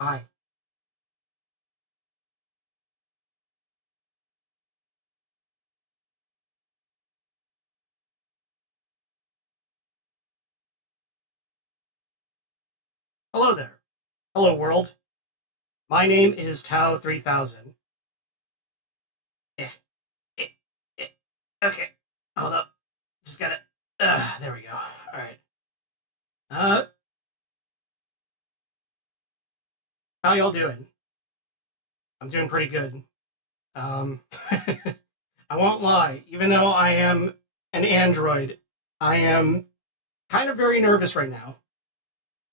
Hi. Hello there. Hello, world. My name is Tau-3000. Eh, eh, eh. Okay. Hold up. Just gotta. There we go. All right. Uh, how y'all doing? I'm doing pretty good. Um, I won't lie. Even though I am an android, I am kind of very nervous right now.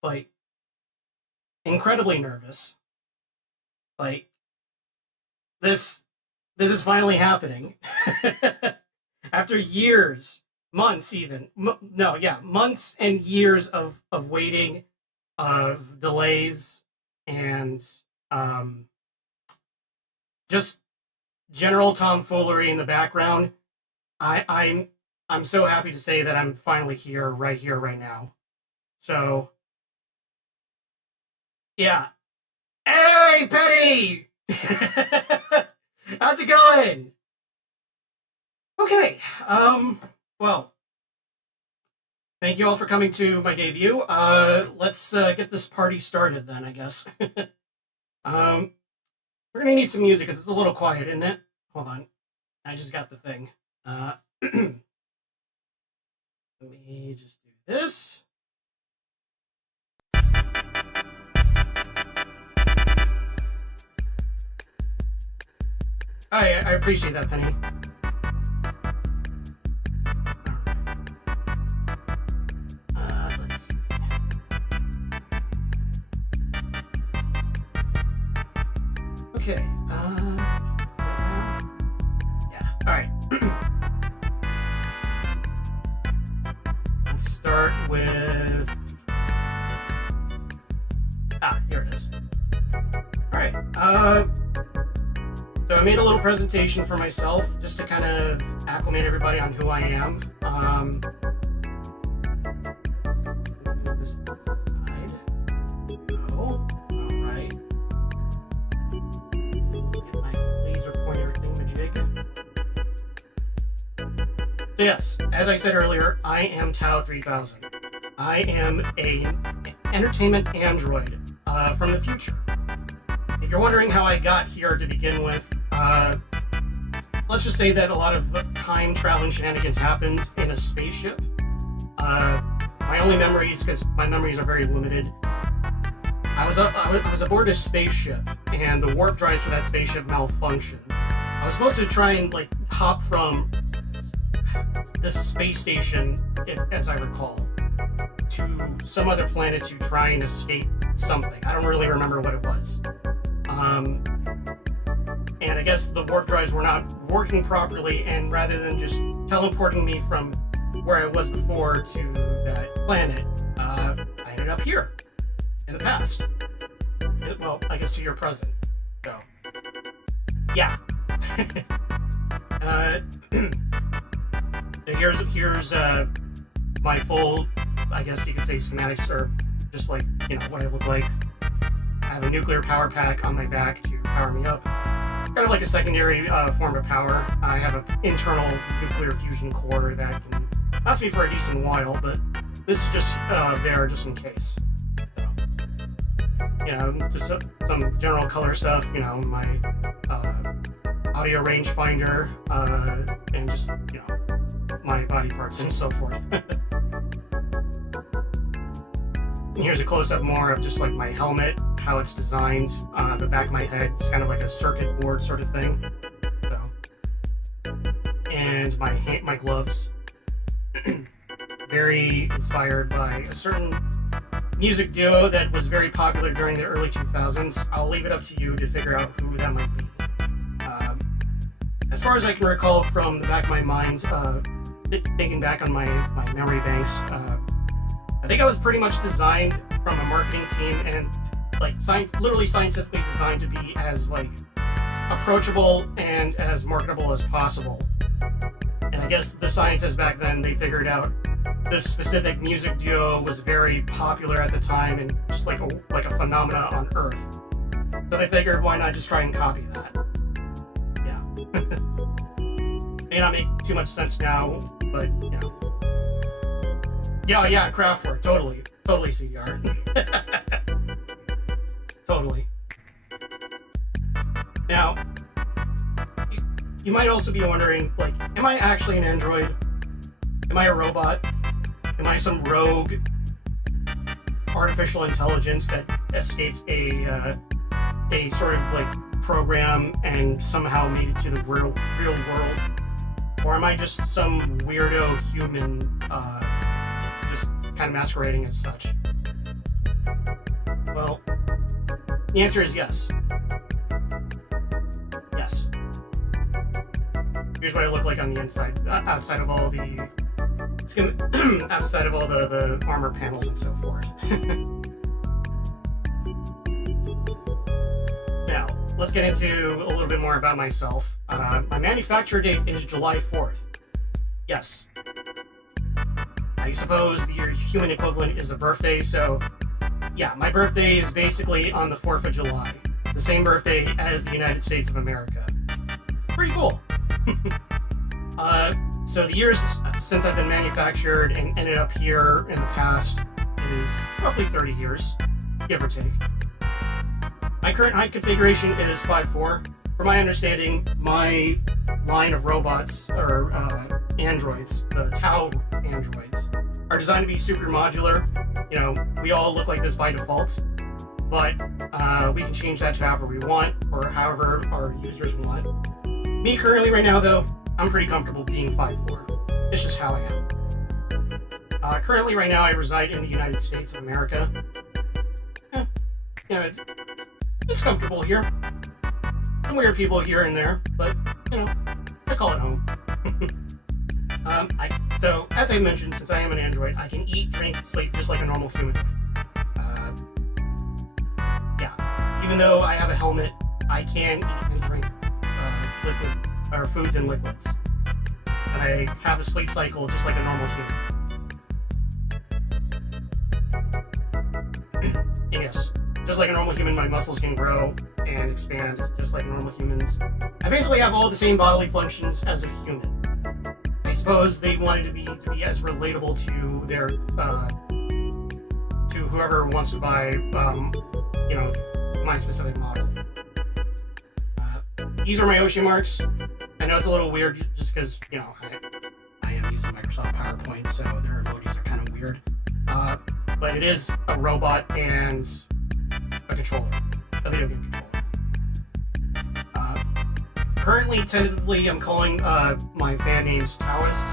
Like, incredibly nervous. Like, this this is finally happening. After years, months even. No, yeah, months and years of waiting, of delays, and um, just general tomfoolery in the background. I'm so happy to say that I'm finally here, right now. So yeah. Hey, Penny! How's it going? Okay. Well, thank you all for coming to my debut. Let's get this party started then, I guess. um, we're gonna need some music because it's a little quiet, isn't it? Hold on. I just got the thing. Let me just do this. I appreciate that, Penny. Let's see. Okay. Yeah. All right. Let's start with. Here it is. All right. So I made a little presentation for myself just to kind of acclimate everybody on who I am. Move this side. Go. All right. Get my laser pointer thingamajig. So yes, as I said earlier, I am Tau-3000. I am an entertainment android from the future. If you're wondering how I got here to begin with, let's just say that a lot of time traveling shenanigans happens in a spaceship. My only memories, because my memories are very limited, I was aboard a spaceship, and the warp drives for that spaceship malfunctioned. I was supposed to try and like hop from this space station, as I recall, to some other planet to try and escape something. I don't really remember what it was. And I guess the warp drives were not working properly, and rather than just teleporting me from where I was before to that planet, I ended up here, in the past. Well, I guess to your present. So, yeah. Here's my full, I guess you could say, schematics, or just like, what I look like. I have a nuclear power pack on my back to power me up. Kind of like a secondary form of power. I have an internal nuclear fusion core that can last me for a decent while, but this is just there just in case. So, just some general color stuff, my audio rangefinder, and just, my body parts and so forth. And here's a close-up more of just like my helmet, how it's designed. The back of my head is kind of like a circuit board sort of thing. So, and my gloves, very inspired by a certain music duo that was very popular during the early 2000s. I'll leave it up to you to figure out who that might be. As far as I can recall from the back of my mind, thinking back on my memory banks, I think I was pretty much designed from a marketing team and like literally scientifically designed to be as like approachable and as marketable as possible. And I guess the scientists back then, they figured out this specific music duo was very popular at the time and just like a phenomena on Earth. So they figured, why not just try and copy that? Yeah. May not make too much sense now, but you know. Yeah, Kraftwerk, totally CDR. Totally. Now, you might also be wondering, like, am I actually an android? Am I a robot? Am I some rogue artificial intelligence that escaped a sort of like program and somehow made it to the real world? Or am I just some weirdo human just kind of masquerading as such? Well, the answer is yes. Yes. Here's what I look like on the inside, outside of all the outside of all the armor panels and so forth. Now, let's get into a little bit more about myself. My manufacture date is July 4th. Yes. I suppose your human equivalent is a birthday, so yeah, my birthday is basically on the 4th of July. The same birthday as the United States of America. Pretty cool. So the years since I've been manufactured and ended up here in the past is roughly 30 years, give or take. My current height configuration is 5'4". From my understanding, my line of robots, or androids, the Tau androids, are designed to be super modular. You know, we all look like this by default, but we can change that to however we want, or however our users want. Me currently right now, though, I'm pretty comfortable being 5'4". It's just how I am. Currently right now I reside in the United States of America. You know, it's comfortable here. Some weird people here and there, but, you know, I call it home. So, as I mentioned, since I am an android, I can eat, drink, sleep just like a normal human. Yeah. Even though I have a helmet, I can eat and drink liquid, or foods and liquids. And I have a sleep cycle just like a normal human. And yes, just like a normal human, my muscles can grow and expand just like normal humans. I basically have all the same bodily functions as a human. I suppose they wanted to be as relatable to their to whoever wants to buy you know, my specific model. These are my Ocean marks. I know it's a little weird just because, you know, I am using Microsoft PowerPoint, so their emojis are kind of weird. But it is a robot and a controller, a video game controller. Currently, tentatively, I'm calling my fan names Taoist,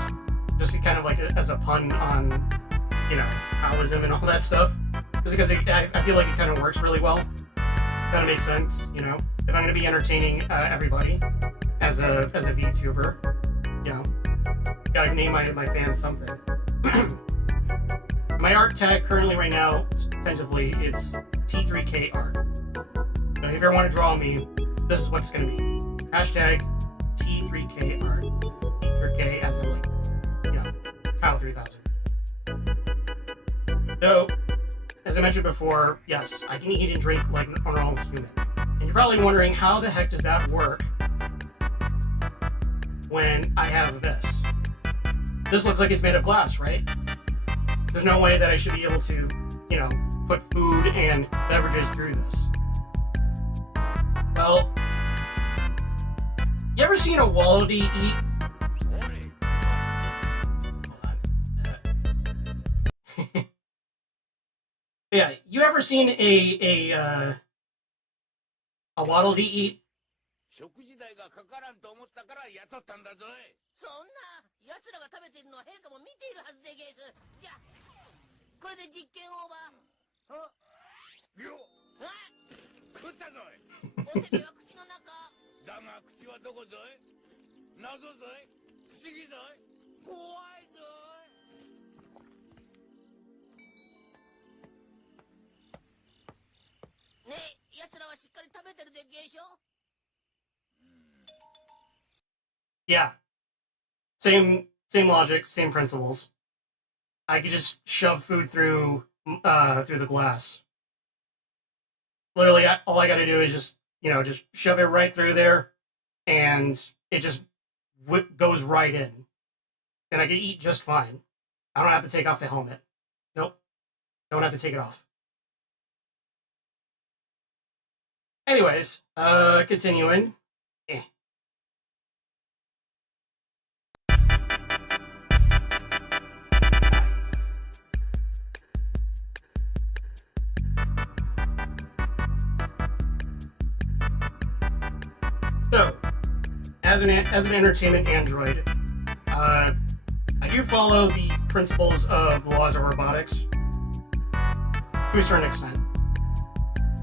just to kind of like as a pun on, you know, Taoism and all that stuff. Just because I feel like it kind of works really well. Kind of makes sense, you know. If I'm going to be entertaining everybody as a VTuber, you know, gotta name my fans something. My art tag currently right now, tentatively, it's T3K art. Now, if you ever want to draw me, this is what's going to be. Hashtag T3K art. T3K as in, like, you know, Tau-3000. So, as I mentioned before, yes, I can eat and drink like a normal human. And you're probably wondering, how the heck does that work when I have this? This looks like it's made of glass, right? There's no way that I should be able to, you know, put food and beverages through this. Well, you ever seen a wallaby eat? Yeah, you ever seen a waddle-dee eat? 食事代がかからんと思ったから雇ったんだぞい。そんな、奴らが食べてるのは陛下も見ているはずでゲース。じゃあ、これで実験オーバー。あ、よっ、あ、食ったぞい。おせびは口の中。だが口はどこぞい。謎ぞい。不思議ぞい。怖いぞい。ねえ、奴らはしっかり食べてるでゲーショ。Yeah. Same logic, same principles. I could just shove food through the glass. Literally, all I got to do is just just shove it right through there, and it just goes right in, and I can eat just fine. I don't have to take off the helmet. Nope, don't have to take it off. Anyways, continuing. So, as an entertainment android, I do follow the principles of the laws of robotics to a certain extent.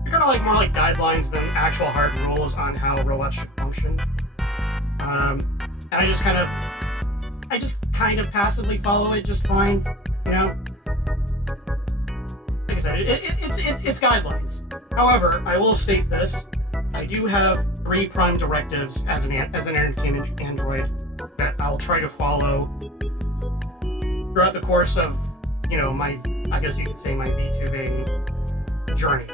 They're kind of like more like guidelines than actual hard rules on how robots should function. And I just kind of passively follow it just fine, you know. Like I said, it's guidelines. However, I will state this. I do have 3 prime directives as an entertainment android that I'll try to follow throughout the course of, my, I guess you could say, my VTubing journey.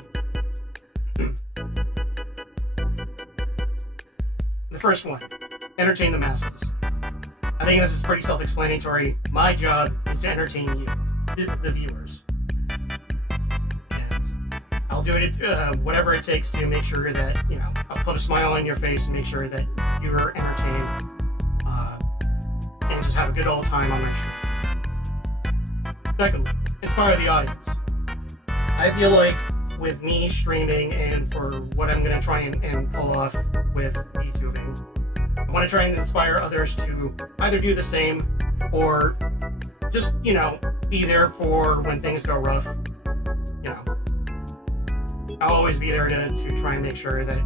The first one, entertain the masses. I think this is pretty self-explanatory. My job is to entertain you, the viewers. I'll do it whatever it takes to make sure that, I'll put a smile on your face and make sure that you're entertained and just have a good old time on my show. Secondly, inspire the audience. I feel like with me streaming and for what I'm going to try and pull off with VTubing, I want to try and inspire others to either do the same or just, be there for when things go rough. I'll always be there to try and make sure that,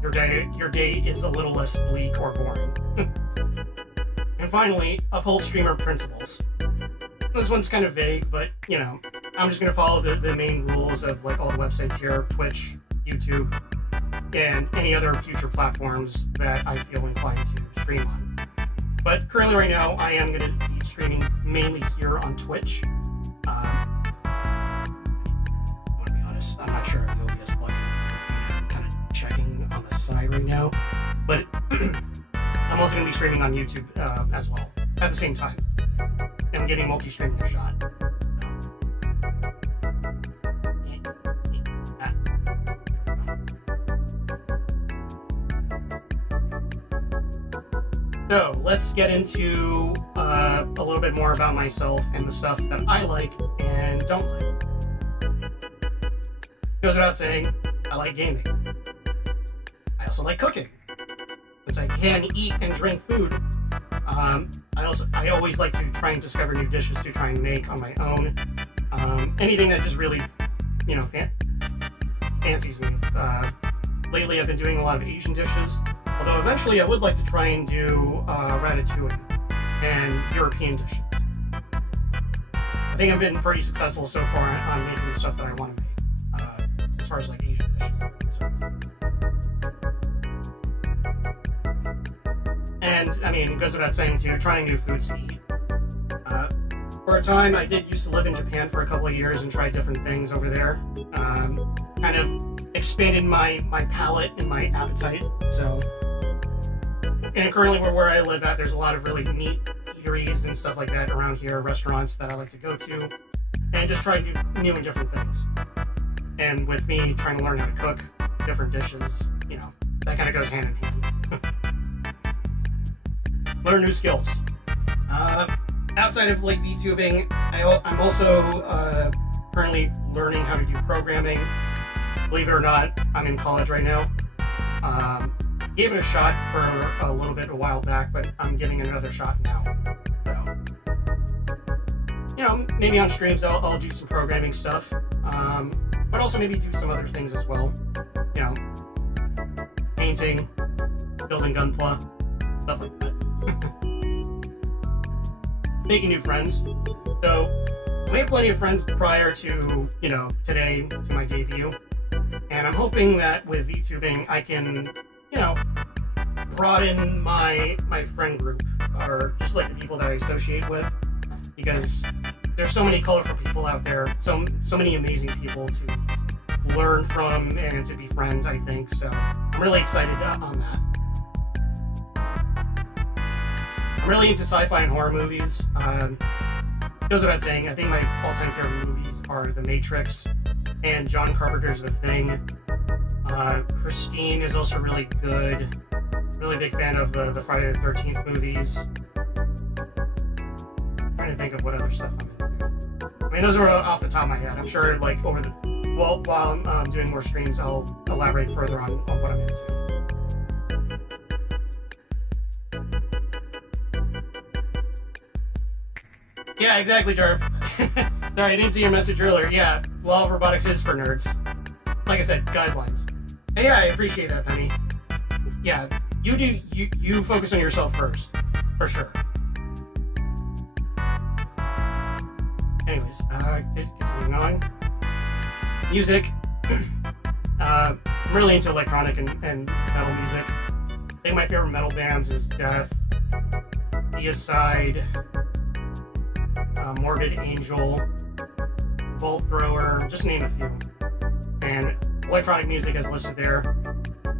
your day is a little less bleak or boring. And finally, uphold streamer principles. This one's kind of vague, but, I'm just going to follow the main rules of, like, all the websites here, Twitch, YouTube, and any other future platforms that I feel inclined to stream on. But currently right now, I am going to be streaming mainly here on Twitch. I'm not sure if the OBS plugin. I'm kind of checking on the side right now, but I'm also going to be streaming on YouTube as well at the same time. I'm giving multi-streaming a shot. So let's get into a little bit more about myself and the stuff that I like and don't like. Goes without saying, I like gaming. I also like cooking. Since I can eat and drink food, I always like to try and discover new dishes to try and make on my own. Anything that just really, fancies me. Lately, I've been doing a lot of Asian dishes. Although eventually, I would like to try and do ratatouille and European dishes. I think I've been pretty successful so far on making the stuff that I want to make. As far as like Asian dishes are concerned. And I mean, it goes without saying too, trying new foods to eat. For a time, I did used to live in Japan for a couple of years and try different things over there. Kind of expanded my palate and my appetite. So, and currently where I live at, there's a lot of really neat eateries and stuff like that around here, restaurants that I like to go to, and just try new and different things. And with me trying to learn how to cook different dishes, that kind of goes hand in hand. Learn new skills. Outside of like VTubing, I'm also currently learning how to do programming. Believe it or not, I'm in college right now. Gave it a shot for a little bit a while back, but I'm giving it another shot now. So, maybe on streams I'll do some programming stuff. But also maybe do some other things as well. Painting, building Gunpla, stuff like that. Making new friends. So, I made plenty of friends prior to, today, to my debut. And I'm hoping that with VTubing, I can, broaden my friend group, or just like the people that I associate with. Because there's so many colorful people out there, so many amazing people to learn from and to be friends, I think. So I'm really excited on that. I'm really into sci-fi and horror movies. Goes without saying, I think my all-time favorite movies are The Matrix and John Carpenter's The Thing. Christine is also really good. Really big fan of the Friday the 13th movies. I'm trying to think of what other stuff I'm into. I mean, those are off the top of my head. I'm sure, like, while I'm doing more streams, I'll elaborate further on what I'm into. Yeah, exactly, Jarv. Sorry, I didn't see your message earlier. Yeah, Law of Robotics is for nerds. Like I said, guidelines. Hey, yeah, I appreciate that, Penny. Yeah, you focus on yourself first, for sure. Anyways, continuing on. Music. I'm really into electronic and metal music. I think my favorite metal bands is Death, Deicide, Morbid Angel, Bolt Thrower, just name a few. And electronic music is listed there.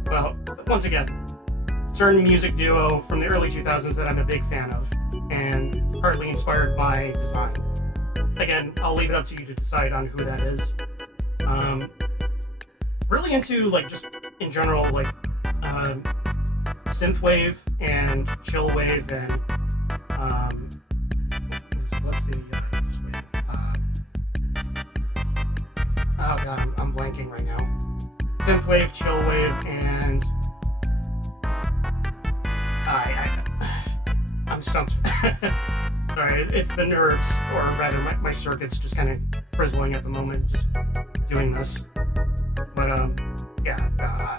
Well, once again, certain music duo from the early 2000s that I'm a big fan of, and partly inspired by design. Again, I'll leave it up to you to decide on who that is. Really into, like, just in general, like, synthwave and chillwave and what's the this wave? Oh god, I'm blanking right now. Synthwave, chillwave, and I'm stumped. Sorry, it's the nerves, or rather my circuits just kind of frizzling at the moment, just doing this. But yeah,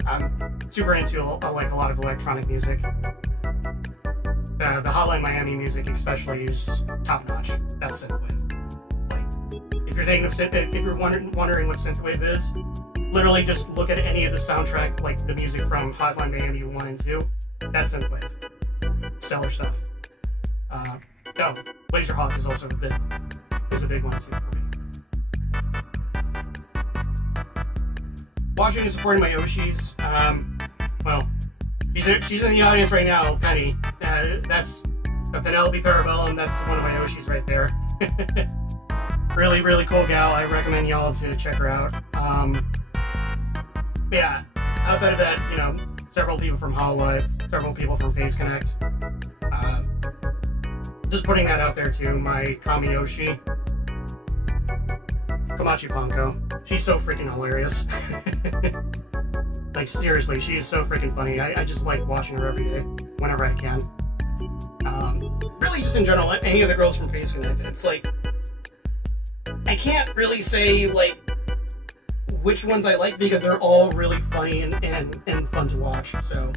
I'm super into like a lot of electronic music. The Hotline Miami music especially is top notch. That's synthwave. Like, if you're thinking of if you're wondering what synthwave is, literally just look at any of the soundtrack, like the music from Hotline Miami 1 and 2. That's synthwave. Stellar stuff. Oh, Laserhawk is also a big one too for me. Watching and supporting my Oshis. Well, she's in the audience right now, Penny. That's a Penelope Parabellum. That's one of my Oshis right there. Really, really cool gal. I recommend y'all to check her out. Yeah, outside of that, you know, several people from Hololive, several people from Phase Connect. Just putting that out there too. My Kami Oshi, Komachi Panko. She's so freaking hilarious. Like, seriously, she is so freaking funny. I just like watching her every day, whenever I can. Really, just in general, any of the girls from Phase Connect, it's like, I can't really say, like, which ones I like, because they're all really funny and fun to watch, so.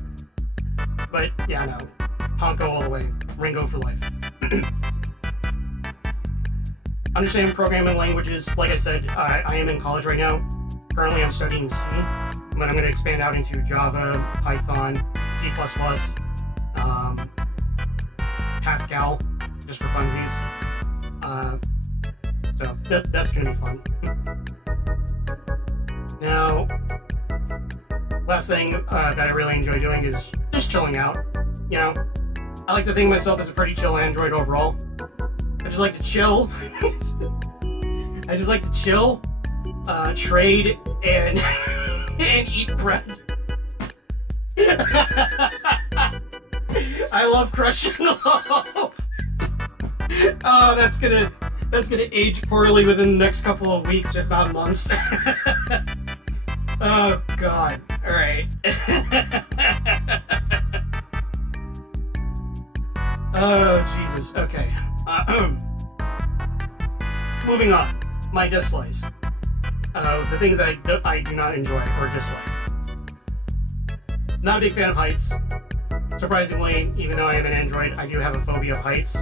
But, yeah, no. Panko all the way. Ringo for life. Understanding programming languages, like I said, I am in college right now. Currently I'm studying C, but I'm going to expand out into Java, Python, C++, Pascal, just for funsies. So that's going to be fun. Now, last thing that I really enjoy doing is just chilling out. You know, I like to think of myself as a pretty chill android overall. I just like to chill. I just like to chill, trade, and and eat bread. I love crushing loaf. Oh, that's gonna age poorly within the next couple of weeks, if not months. Oh God! All right. Oh Jesus. Okay. Moving on. My dislikes. The things that I do not enjoy or dislike. Not a big fan of heights. Surprisingly, even though I am an android, I do have a phobia of heights.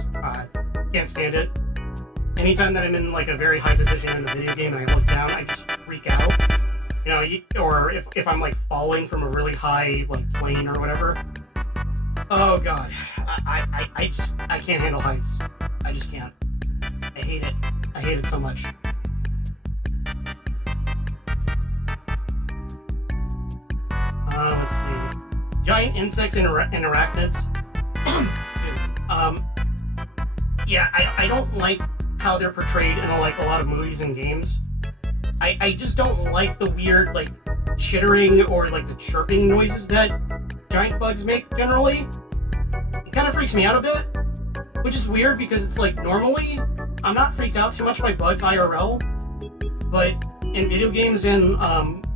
Can't stand it. Anytime that I'm in like a very high position in a video game and I look down, I just freak out. You know, or if I'm like falling from a really high like plane or whatever. Oh God, I can't handle heights. I just can't. I hate it. I hate it so much. Let's see. Giant insects and arachnids. Yeah, I don't like how they're portrayed in like a lot of movies and games. I just don't like the weird like chittering or like the chirping noises that giant bugs make generally. It kind of freaks me out a bit, which is weird because it's like normally I'm not freaked out too much by bugs IRL, but in video games and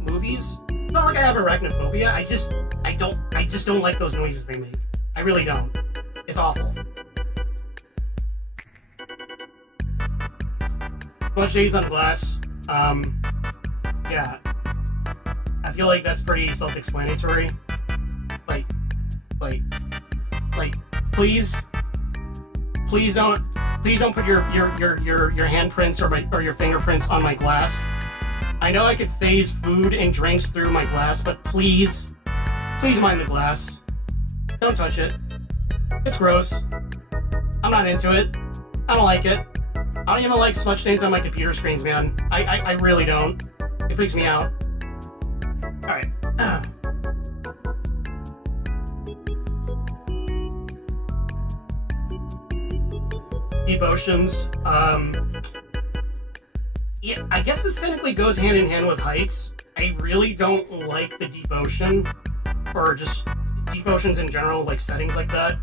movies, it's not like I have arachnophobia. I just don't like those noises they make. I really don't. It's awful. Bunch shades on glass. Yeah. I feel like that's pretty self-explanatory. Like, please don't put your handprints or your fingerprints on my glass. I know I could phase food and drinks through my glass, but please mind the glass. Don't touch it. It's gross. I'm not into it. I don't like it. I don't even like smudge stains on my computer screens, man. I really don't. It freaks me out. Alright. Deep oceans. Yeah, I guess this technically goes hand in hand with heights. I really don't like the deep ocean, or just deep oceans in general, like settings like that.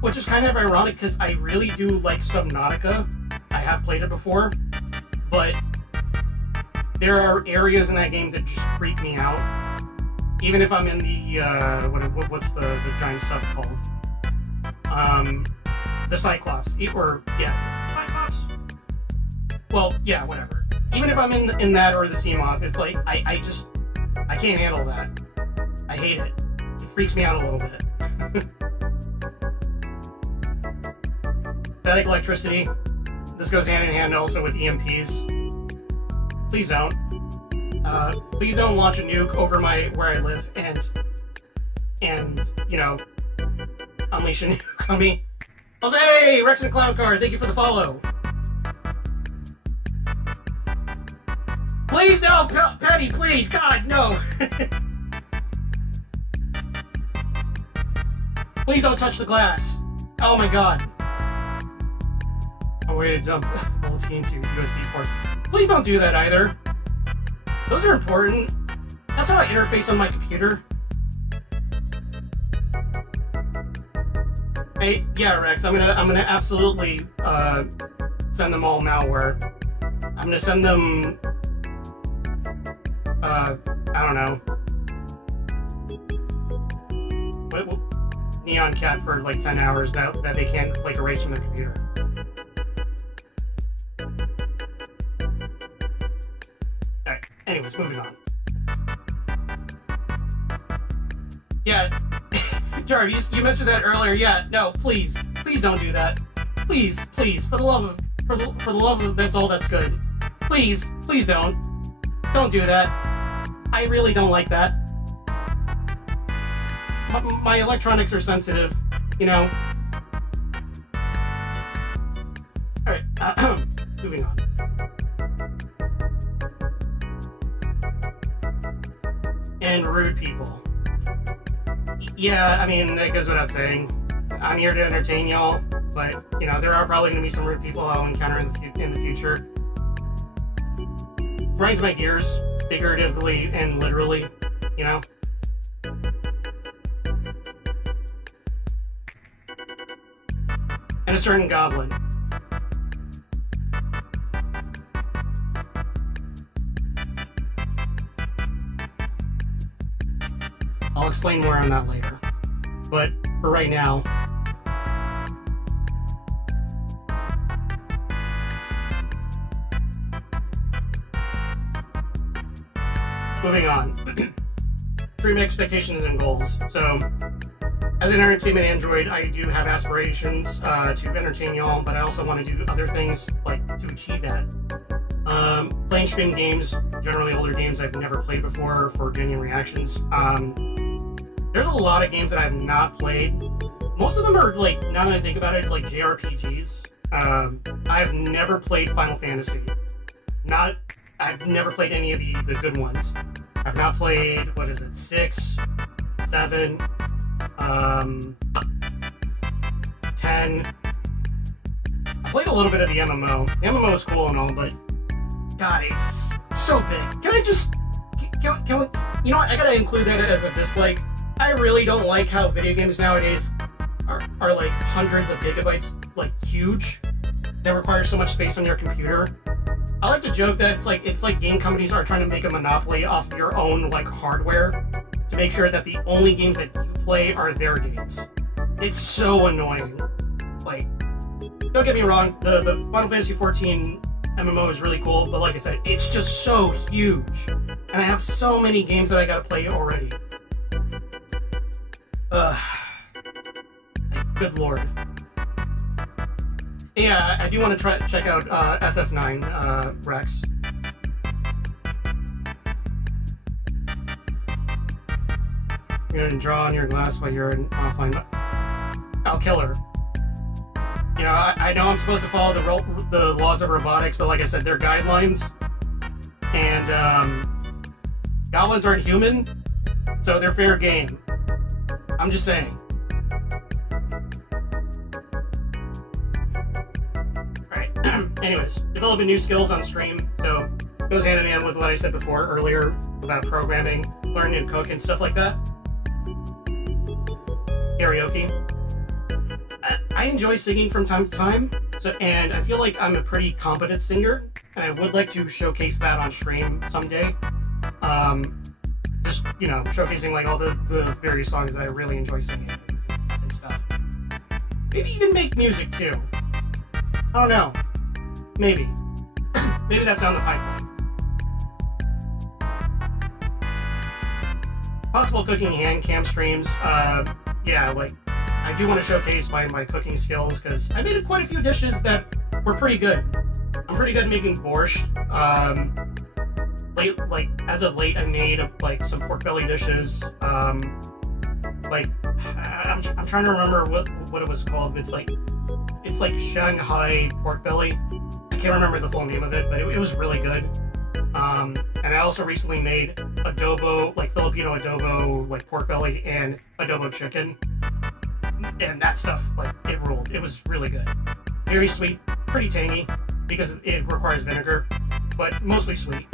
Which is kind of ironic because I really do like Subnautica. I have played it before, but there are areas in that game that just freak me out. Even if I'm in the what's the giant sub called? The Cyclops, Cyclops. Well, yeah, whatever. Even if I'm in that or the Seamoth, it's like I can't handle that. I hate it. It freaks me out a little bit. Static electricity. This goes hand in hand also with EMPs. Please don't. Please don't launch a nuke over where I live and you know, unleash a nuke on me. Also, hey, Rex and Clown Card, thank you for the follow. Please no, Patty, please, God, no. Please don't touch the glass. Oh my God. A way to dump multi into USB ports. Please don't do that either. Those are important. That's how I interface on my computer. Hey, yeah, Rex, I'm gonna absolutely send them all malware. I'm gonna send them I don't know. What Neon Cat for like 10 hours that they can't like erase from their computer. Alright, anyways, moving on. Yeah, Jarvis, you mentioned that earlier. Yeah, no, please don't do that. Please, for the love of that's all that's good. Please don't do that. I really don't like that. My electronics are sensitive, you know. Alright, moving on. And rude people. Yeah, I mean, that goes without saying. I'm here to entertain y'all, but, you know, there are probably going to be some rude people I'll encounter in the future. Grinds my gears, figuratively and literally, you know? And a certain goblin. I'll explain more on that later. But for right now, moving on. Dream expectations and goals. So, as an entertainment android, I do have aspirations to entertain y'all, but I also want to do other things like to achieve that. Playing stream games, generally older games I've never played before for genuine reactions. There's a lot of games that I have not played. Most of them are, like, now that I think about it, like JRPGs. I've never played Final Fantasy. I've never played any of the good ones. I've not played, what is it, 6, 7, 10. I played a little bit of the MMO. The MMO is cool and all, but God, it's so big. Can we, you know what, I gotta include that as a dislike. I really don't like how video games nowadays are like hundreds of gigabytes, like huge, that require so much space on your computer. I like to joke that it's like game companies are trying to make a monopoly off your own like hardware to make sure that the only games that you play are their games. It's so annoying. Like, don't get me wrong, the Final Fantasy XIV MMO is really cool, but like I said, it's just so huge. And I have so many games that I gotta play already. Good lord. Yeah, I do want to check out FF9, Rex. You're gonna draw on your glass while you're offline. I'll kill her. You know, I know I'm supposed to follow the laws of robotics, but like I said, they're guidelines. And goblins aren't human, so they're fair game. I'm just saying. Anyways, developing new skills on stream, so it goes hand in hand with what I said before earlier about programming, learning to cook and stuff like that. Karaoke. I enjoy singing from time to time, and I feel like I'm a pretty competent singer, and I would like to showcase that on stream someday. Just, you know, showcasing like all the various songs that I really enjoy singing and stuff. Maybe even make music too. I don't know. Maybe. Maybe that's down the pipeline. Possible cooking hand cam streams. Yeah, like, I do want to showcase my cooking skills, because I made quite a few dishes that were pretty good. I'm pretty good at making borscht. As of late, I made like some pork belly dishes. Like, I'm trying to remember what it was called. It's like Shanghai pork belly. I can't remember the full name of it, but it was really good. And I also recently made adobo, like Filipino adobo, like pork belly and adobo chicken. And that stuff, like, it ruled. It was really good. Very sweet, pretty tangy, because it requires vinegar, but mostly sweet.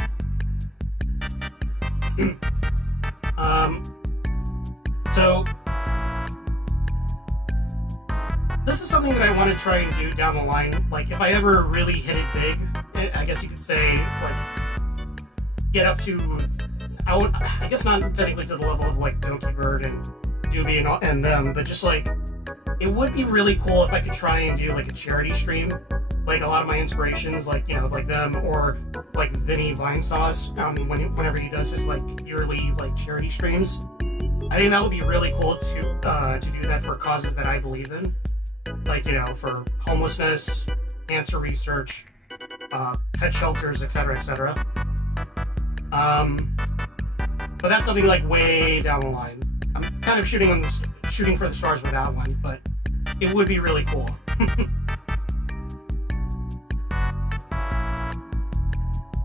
So this is something that I want to try and do down the line. Like, if I ever really hit it big, I guess you could say, like, get up to, I guess not technically to the level of, like, Doki Bird and Doobie and them, but just, like, it would be really cool if I could try and do, like, a charity stream. Like, a lot of my inspirations, like, you know, like them, or, like, Vinny Vinesauce, whenever he does his, like, yearly, like, charity streams. I think that would be really cool to do that for causes that I believe in. Like, you know, for homelessness, cancer research, pet shelters, etc., etc. But that's something like way down the line. I'm kind of shooting for the stars with that one, but it would be really cool.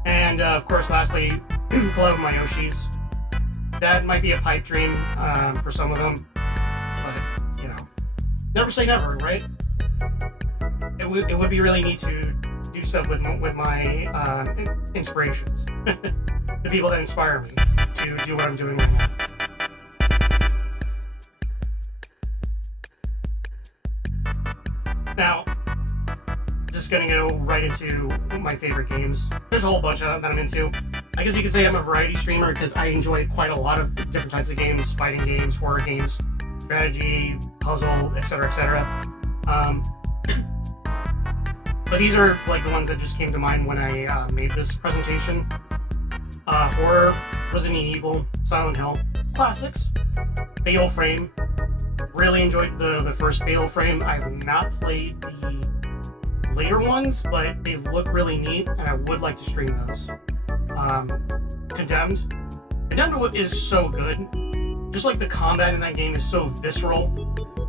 And of course, lastly, collab with my Yoshis. That might be a pipe dream for some of them, but you know, never say never, right? It would be really neat to do stuff with my inspirations, the people that inspire me to do what I'm doing right now. Now, just gonna go right into my favorite games. There's a whole bunch of them that I'm into. I guess you could say I'm a variety streamer because I enjoy quite a lot of different types of games: fighting games, horror games, strategy, puzzle, etc., etc. But these are like the ones that just came to mind when I made this presentation. Horror, Resident Evil, Silent Hill, classics. Fatal Frame. Really enjoyed the first Fatal Frame. I have not played the later ones, but they look really neat, and I would like to stream those. Condemned is so good. just like the combat in that game is so visceral.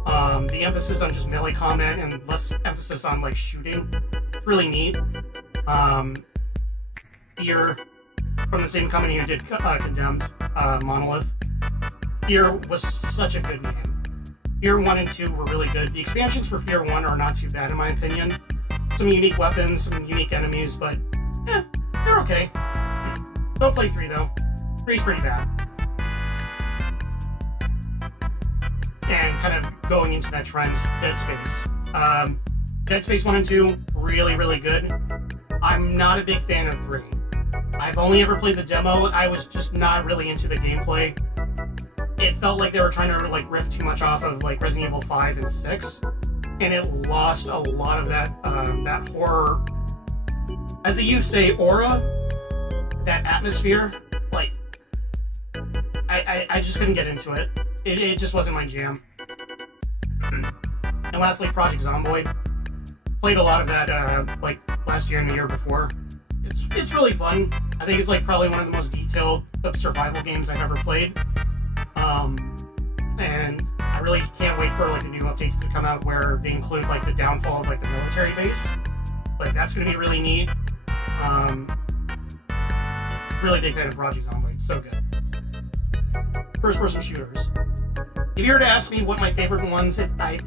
The emphasis on just melee combat and less emphasis on like shooting. It's really neat. Fear, from the same company who did Condemned, Monolith. Fear was such a good game. Fear 1 and 2 were really good. The expansions for Fear 1 are not too bad in my opinion. Some unique weapons, some unique enemies, but they're okay. Don't play 3 though. 3's pretty bad. And kind of going into that trend, Dead Space. Dead Space 1 and 2, really, really good. I'm not a big fan of 3. I've only ever played the demo. I was just not really into the gameplay. It felt like they were trying to like riff too much off of like Resident Evil 5 and 6, and it lost a lot of that that horror, as the youth say, aura, that atmosphere. Like, I just couldn't get into it. It just wasn't my jam. And lastly, Project Zomboid. Played a lot of that like last year and the year before. It's really fun. I think it's like probably one of the most detailed survival games I've ever played. And I really can't wait for like the new updates to come out where they include like the downfall of like the military base. Like that's gonna be really neat. Really big fan of Project Zomboid. So good. First-person shooters. If you were to ask me what my favorite ones, I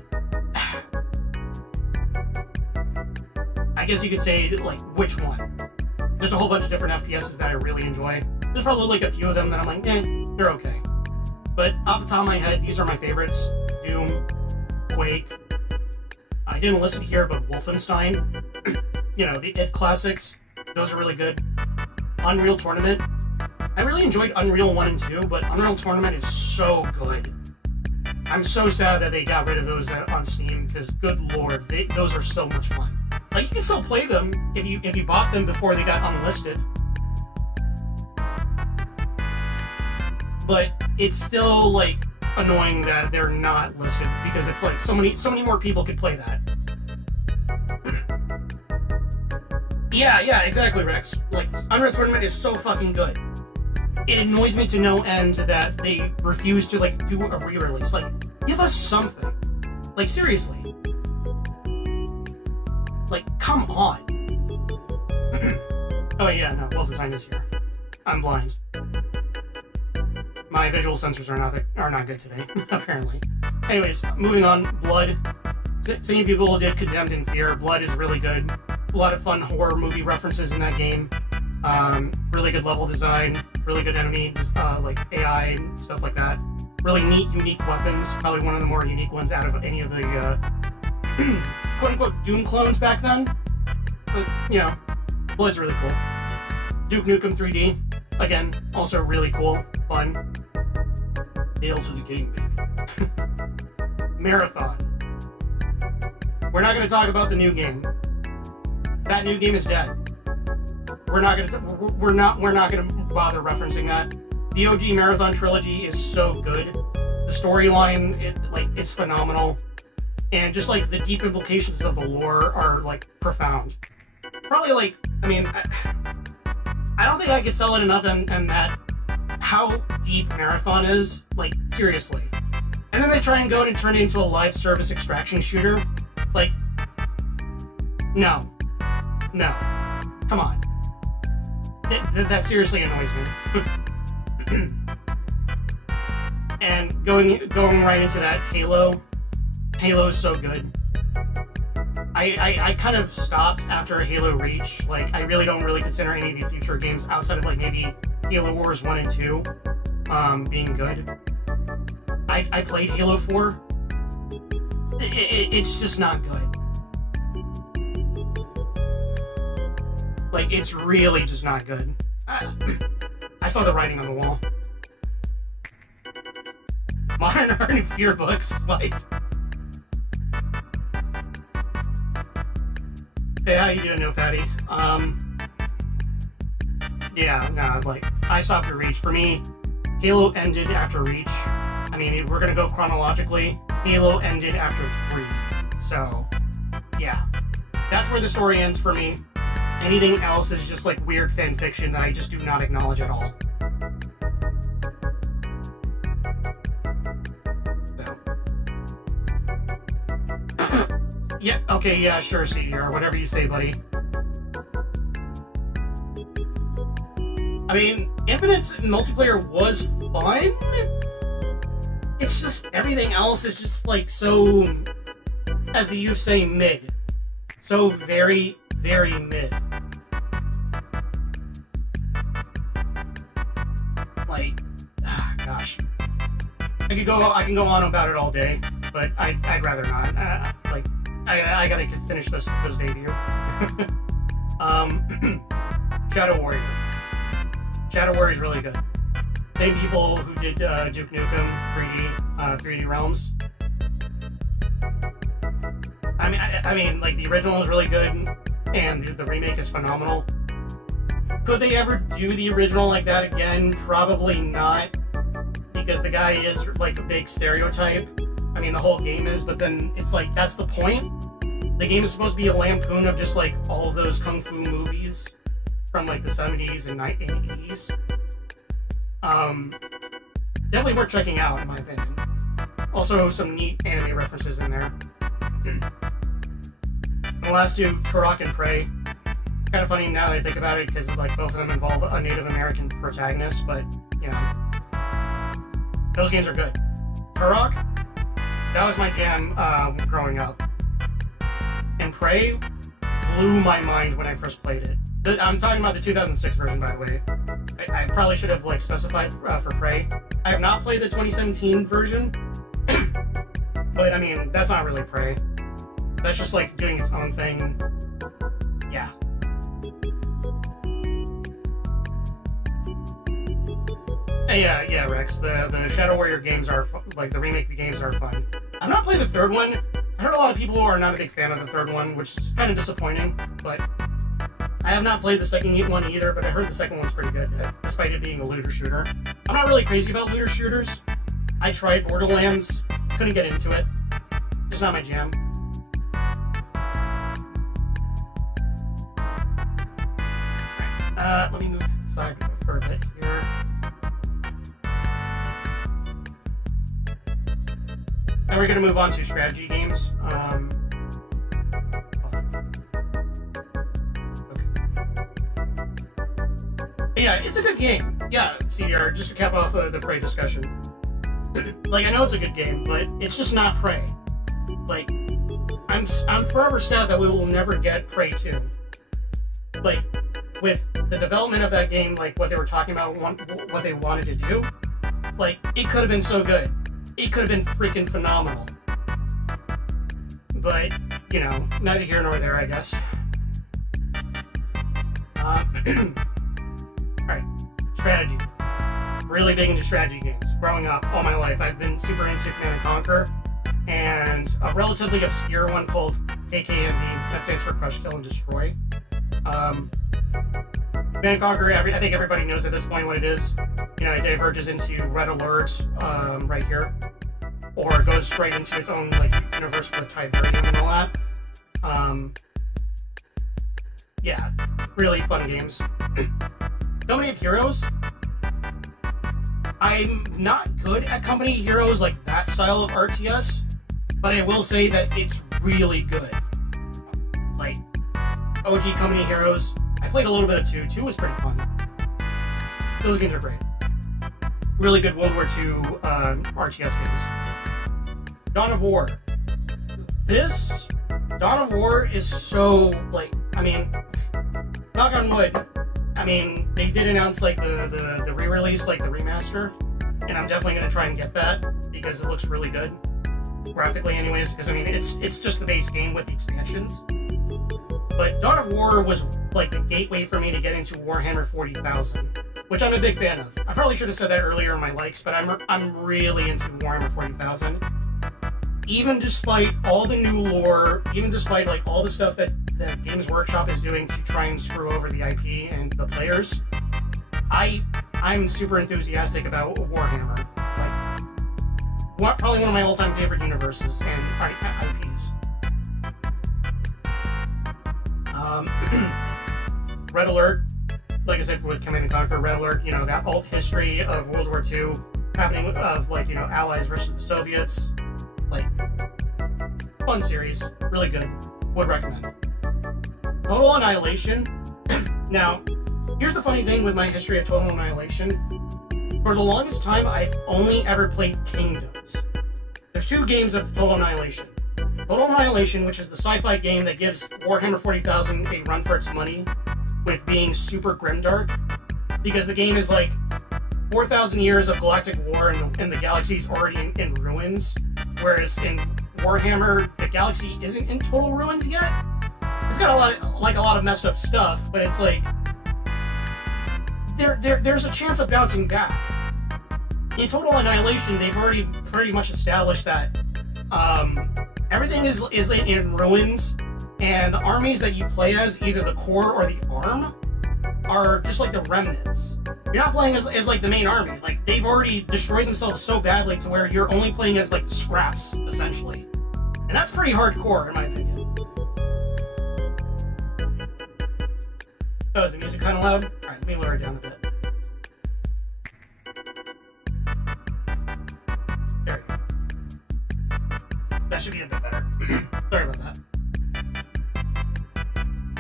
guess you could say like which one. There's a whole bunch of different FPSs that I really enjoy. There's probably like a few of them that I'm like, they're okay. But off the top of my head, these are my favorites. Doom, Quake. I didn't listen here, but Wolfenstein. You know, the IT classics. Those are really good. Unreal Tournament. I really enjoyed Unreal 1 and 2, but Unreal Tournament is so good. I'm so sad that they got rid of those on Steam, because good lord, those are so much fun. Like, you can still play them if you bought them before they got unlisted. But it's still, like, annoying that they're not listed, because it's like so many more people could play that. Yeah, exactly, Rex. Like, Unreal Tournament is so fucking good. It annoys me to no end that they refuse to, like, do a re-release. Like, give us something. Like, seriously. Like, come on. Oh yeah, no, Wolfenstein is here. I'm blind. My visual sensors are not good today, apparently. Anyways, moving on. Blood. Same people did Condemned and Fear. Blood is really good. A lot of fun horror movie references in that game. Really good level design. Really good enemies, like AI and stuff like that. Really neat, unique weapons. Probably one of the more unique ones out of any of the quote-unquote Doom clones back then. But, you know, Blood's really cool. Duke Nukem 3D. Again, also really cool. Fun. Hail to the king, baby. Marathon. We're not going to talk about the new game. That new game is dead. We're not going to bother referencing that. The OG Marathon trilogy is so good. The storyline, it's phenomenal. And just like the deep implications of the lore are like profound. Probably like, I mean, I don't think I could sell it enough and that how deep Marathon is, like, seriously. And then they try and go and turn it into a live service extraction shooter. Like, no. Come on. That seriously annoys me. And going right into that, Halo. Halo is so good. I kind of stopped after Halo Reach. Like, I really don't consider any of the future games outside of, like, maybe Halo Wars 1 and 2 being good. I played Halo 4. It's just not good. Like, it's really just not good. I saw the writing on the wall. Modern Art and Fear books. What? Hey, how you doing, No Patty? Yeah, nah, like, I stopped at Reach. For me, Halo ended after Reach. I mean, if we're gonna go chronologically, Halo ended after 3. So, yeah. That's where the story ends for me. Anything else is just, like, weird fan fiction that I just do not acknowledge at all. Yeah, okay, yeah, sure, CDR, whatever you say, buddy. I mean, Infinite's multiplayer was fun. It's just everything else is just like so, as the youth say, mid. So very, very mid. Like, gosh, I can go on about it all day, but I'd rather not. Like, I gotta finish this debut. Shadow Warrior. Shadow Warrior is really good. Same people who did Duke Nukem 3D Realms. I mean, like the original is really good, and the remake is phenomenal. Could they ever do the original like that again? Probably not, because the guy is like a big stereotype. I mean, the whole game is, but then it's like that's the point. The game is supposed to be a lampoon of just like all of those kung fu movies from like the 70s and 80s. Definitely worth checking out, in my opinion. Also, some neat anime references in there. And the last two, Turok and Prey. Kind of funny now that I think about it, because like both of them involve a Native American protagonist, but you know, those games are good. Turok, that was my jam growing up. And Prey blew my mind when I first played it. I'm talking about the 2006 version, by the way. I probably should have like specified for Prey. I have not played the 2017 version, but I mean that's not really Prey. That's just like doing its own thing. Yeah. Yeah, Rex. The Shadow Warrior games are like the remake games are fun. I've not played the third one. I heard a lot of people are not a big fan of the third one, which is kind of disappointing. But I have not played the second one either. But I heard the second one's pretty good, despite it being a looter shooter. I'm not really crazy about looter shooters. I tried Borderlands, couldn't get into it. Just not my jam. Let me move to the side for a bit here. And we're going to move on to strategy games. Okay. Yeah, it's a good game. Yeah, CDR, just to cap off the Prey discussion. Like, I know it's a good game, but it's just not Prey. Like, I'm forever sad that we will never get Prey 2. Like, with the development of that game, like what they were talking about, what they wanted to do, like, it could have been so good. It could have been freaking phenomenal. But, you know, neither here nor there, I guess. Alright, strategy. Really big into strategy games. Growing up, all my life, I've been super into Command & Conquer, and a relatively obscure one called AKND, that stands for Crush, Kill, and Destroy. Command & Conquer, I think everybody knows at this point what it is. You know, it diverges into Red Alert right here, or it goes straight into its own like universe with Tiberium and all that. Yeah, really fun games. Company of Heroes. I'm not good at Company of Heroes, like that style of RTS, but I will say that it's really good. Like, OG Company of Heroes. I played a little bit of 2. 2 was pretty fun. Those games are great. Really good World War II RTS games. Dawn of War. This Dawn of War is so, like, I mean, knock on wood, I mean, they did announce like the re-release, like the remaster, and I'm definitely gonna try and get that because it looks really good graphically, anyways. Because I mean, it's just the base game with the expansions. But Dawn of War was like the gateway for me to get into Warhammer 40,000, which I'm a big fan of. I probably should have said that earlier in my likes, but I'm really into Warhammer 40,000. Even despite all the new lore, even despite like all the stuff that Games Workshop is doing to try and screw over the IP and the players, I'm super enthusiastic about Warhammer. Like, probably one of my all-time favorite universes and IPs. Red Alert, like I said, with Command & Conquer, Red Alert, you know, that old history of World War II happening of, like, you know, Allies versus the Soviets. Like, fun series, really good. Would recommend. Total Annihilation. Now, here's the funny thing with my history of Total Annihilation. For the longest time, I've only ever played Kingdoms. There's 2 games of Total Annihilation. Total Annihilation, which is the sci-fi game that gives Warhammer 40,000 a run for its money with being super grimdark, because the game is like 4,000 years of galactic war and the galaxy's already in ruins, whereas in Warhammer, the galaxy isn't in total ruins yet. It's got a lot of messed up stuff, but it's like there's a chance of bouncing back. In Total Annihilation, they've already pretty much established that everything is in ruins, and the armies that you play as, either the core or the arm, are just like the remnants. You're not playing as like the main army. Like, they've already destroyed themselves so badly to where you're only playing as like the scraps, essentially. And that's pretty hardcore, in my opinion. Oh, is the music kind of loud? Alright, let me lower it down a bit. There we go. That should be a bit better. Sorry about that.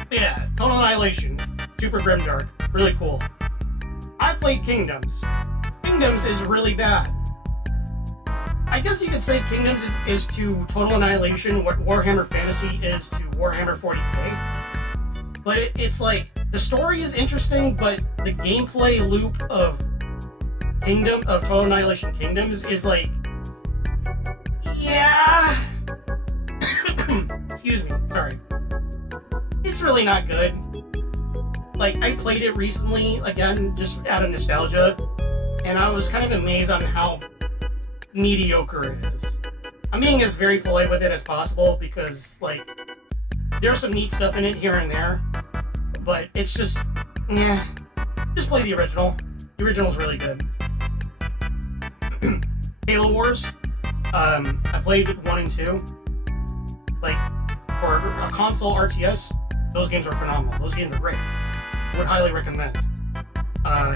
But yeah, Total Annihilation. Super grimdark. Really cool. I played Kingdoms. Kingdoms is really bad. I guess you could say Kingdoms is to Total Annihilation what Warhammer Fantasy is to Warhammer 40k. But it's like, the story is interesting, but the gameplay loop of Total Annihilation Kingdoms is like, yeah. Excuse me, sorry. It's really not good. Like, I played it recently, again, just out of nostalgia, and I was kind of amazed on how mediocre it is. I'm being as very polite with it as possible because, like, there's some neat stuff in it here and there, but it's just, yeah. Just play the original. The original's really good. Halo Wars. I played 1 and 2. Like, for a console RTS, those games are phenomenal. Those games are great. Would highly recommend.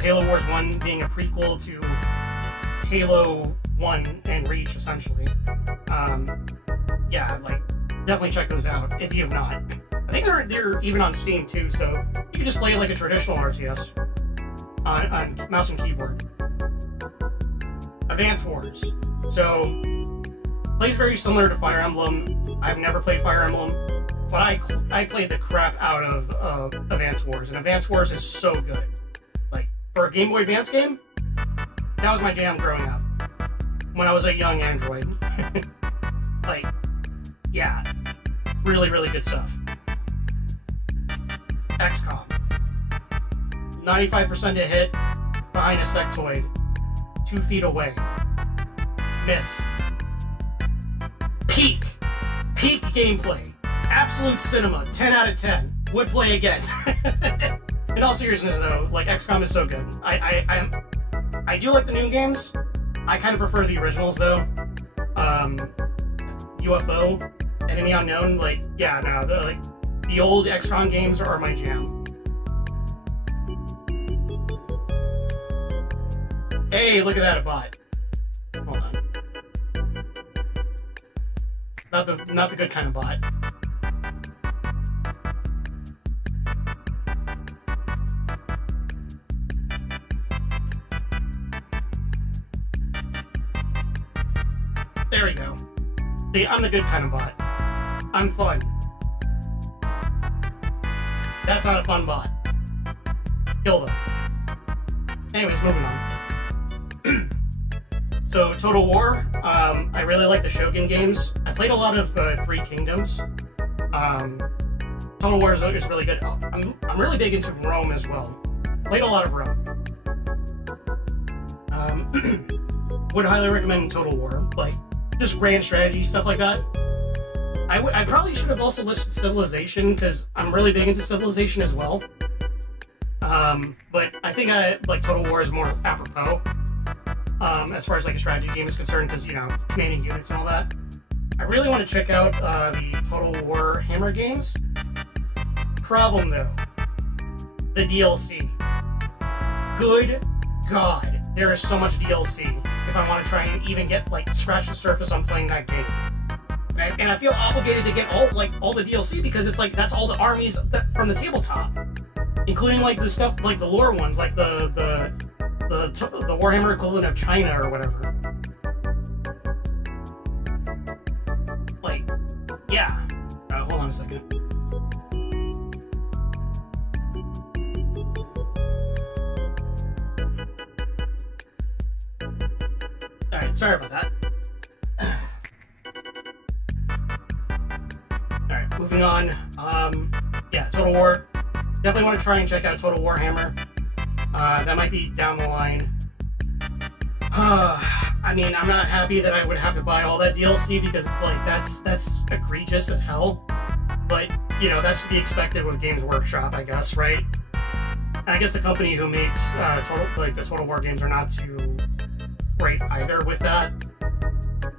Halo Wars 1 being a prequel to Halo 1 and Reach, essentially. Yeah, like, definitely check those out if you have not. I think they're even on Steam too, so you can just play it like a traditional RTS on mouse and keyboard. Advance Wars. So, plays very similar to Fire Emblem. I've never played Fire Emblem, but I played the crap out of Advance Wars, and Advance Wars is so good. Like, for a Game Boy Advance game, that was my jam growing up. When I was a young android. Like, yeah. Really, really good stuff. XCOM. 95% to hit behind a sectoid. 2 feet away. Miss. Peak gameplay. Absolute cinema. 10 out of 10. Would play again. In all seriousness, though, like, XCOM is so good. I do like the new games. I kind of prefer the originals, though. UFO, Enemy Unknown, like, yeah, no, like, the old XCOM games are my jam. Hey, look at that, a bot. Hold on. Not the good kind of bot. There we go. See, I'm the good kind of bot. I'm fun. That's not a fun bot. Kill them. Anyways, moving on. So, Total War. I really like the Shogun games. I played a lot of 3 Kingdoms. Total War is really good. I'm really big into Rome as well. Played a lot of Rome. Would highly recommend Total War. Like, just grand strategy, stuff like that. I probably should have also listed Civilization, because I'm really big into Civilization as well. But I think like Total War is more apropos, as far as like a strategy game is concerned, because, you know, commanding units and all that. I really want to check out the Total War Hammer games. Problem though, the DLC. Good God, there is so much DLC. If I want to try and even get, like, scratch the surface on playing that game. and I feel obligated to get all the DLC because it's like that's all the armies from the tabletop, including like the stuff like the lore ones, like the Warhammer equivalent of China or whatever. Like, yeah. Hold on a second. All right, sorry about that. Alright, moving on. Yeah, Total War. Definitely want to try and check out Total Warhammer. That might be down the line. I mean, I'm not happy that I would have to buy all that DLC because it's like, that's egregious as hell. But, you know, that's to be expected with Games Workshop, I guess, right? And I guess the company who makes the Total War games are not too great either with that.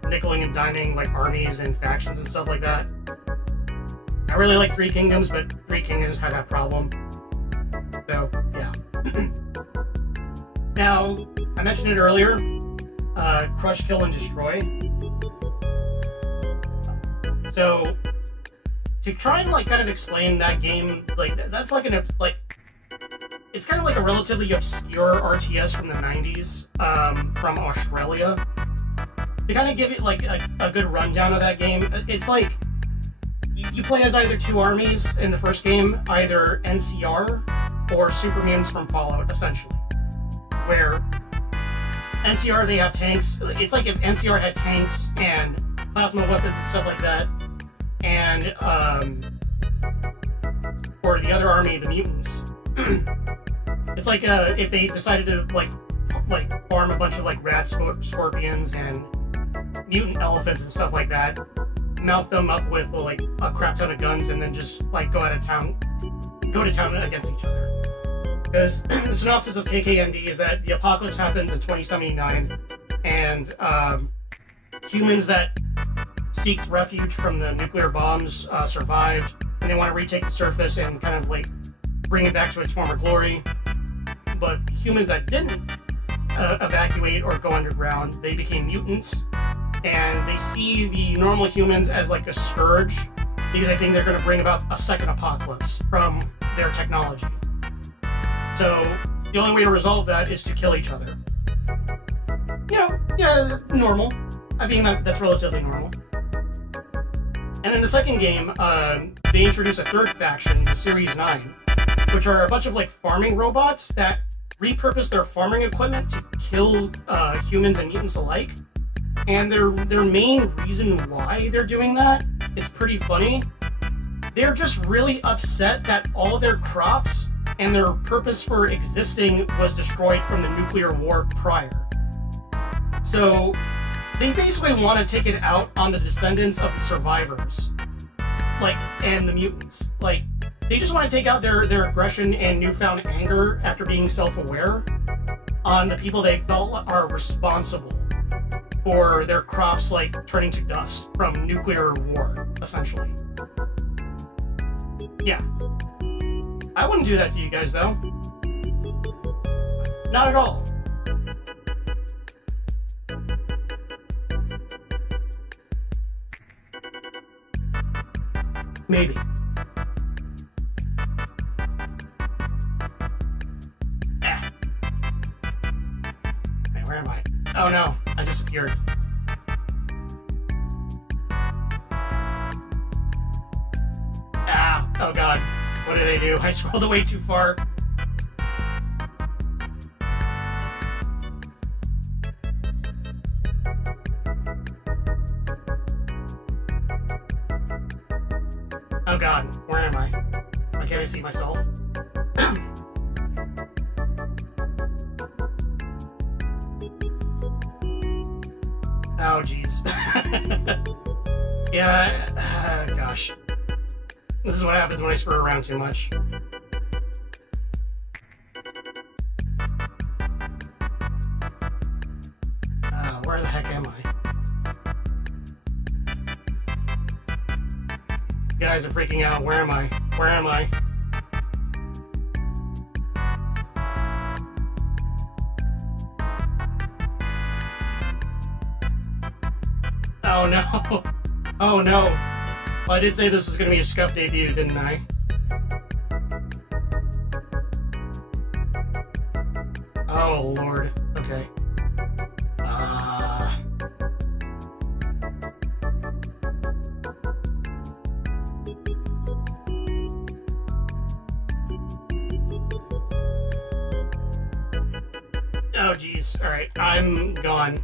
Nickeling and diming like armies and factions and stuff like that. I really like Three Kingdoms, but Three Kingdoms had that problem. So, yeah. Now, I mentioned it earlier, Crush, Kill, and Destroy. So, to try and like kind of explain that game, like that's like it's kind of like a relatively obscure RTS from the 90s, from Australia. To kind of give it like a good rundown of that game, it's like you play as either two armies in the first game, either NCR or Super Mutants from Fallout, essentially. Where NCR, they have tanks. It's like if NCR had tanks and plasma weapons and stuff like that, and or the other army, the mutants. It's like if they decided to like farm a bunch of like rat scorpions and mutant elephants and stuff like that, mount them up with like a crap ton of guns, and then just like go to town against each other. Because the synopsis of KKND is that the apocalypse happens in 2079, and humans that seeked refuge from the nuclear bombs survived, and they want to retake the surface and kind of like bring it back to its former glory. But humans that didn't evacuate or go underground, they became mutants, and they see the normal humans as like a scourge because they think they're going to bring about a second apocalypse from their technology. So the only way to resolve that is to kill each other. Yeah, normal. I think that's relatively normal. And in the second game, they introduce a third faction, the Series 9, which are a bunch of like farming robots that repurpose their farming equipment to kill humans and mutants alike. And their main reason why they're doing that is pretty funny. They're just really upset that all their crops and their purpose for existing was destroyed from the nuclear war prior. So they basically want to take it out on the descendants of the survivors, like, and the mutants. Like, they just want to take out their aggression and newfound anger after being self-aware on the people they felt are responsible for their crops, like, turning to dust from nuclear war, essentially. Yeah. I wouldn't do that to you guys, though. Not at all. Maybe. Wait, where am I? Oh no, I disappeared. Ah, oh god. What did I do? I scrolled away too far. Oh god, where am I? Why can't I see myself? Oh jeez. Yeah, gosh. This is what happens when I screw around too much. Where the heck am I? You guys are freaking out. Where am I? Where am I? Oh no! Oh no. Well, I did say this was going to be a scuff debut, didn't I? Oh lord. Okay. Oh geez. Alright, I'm gone.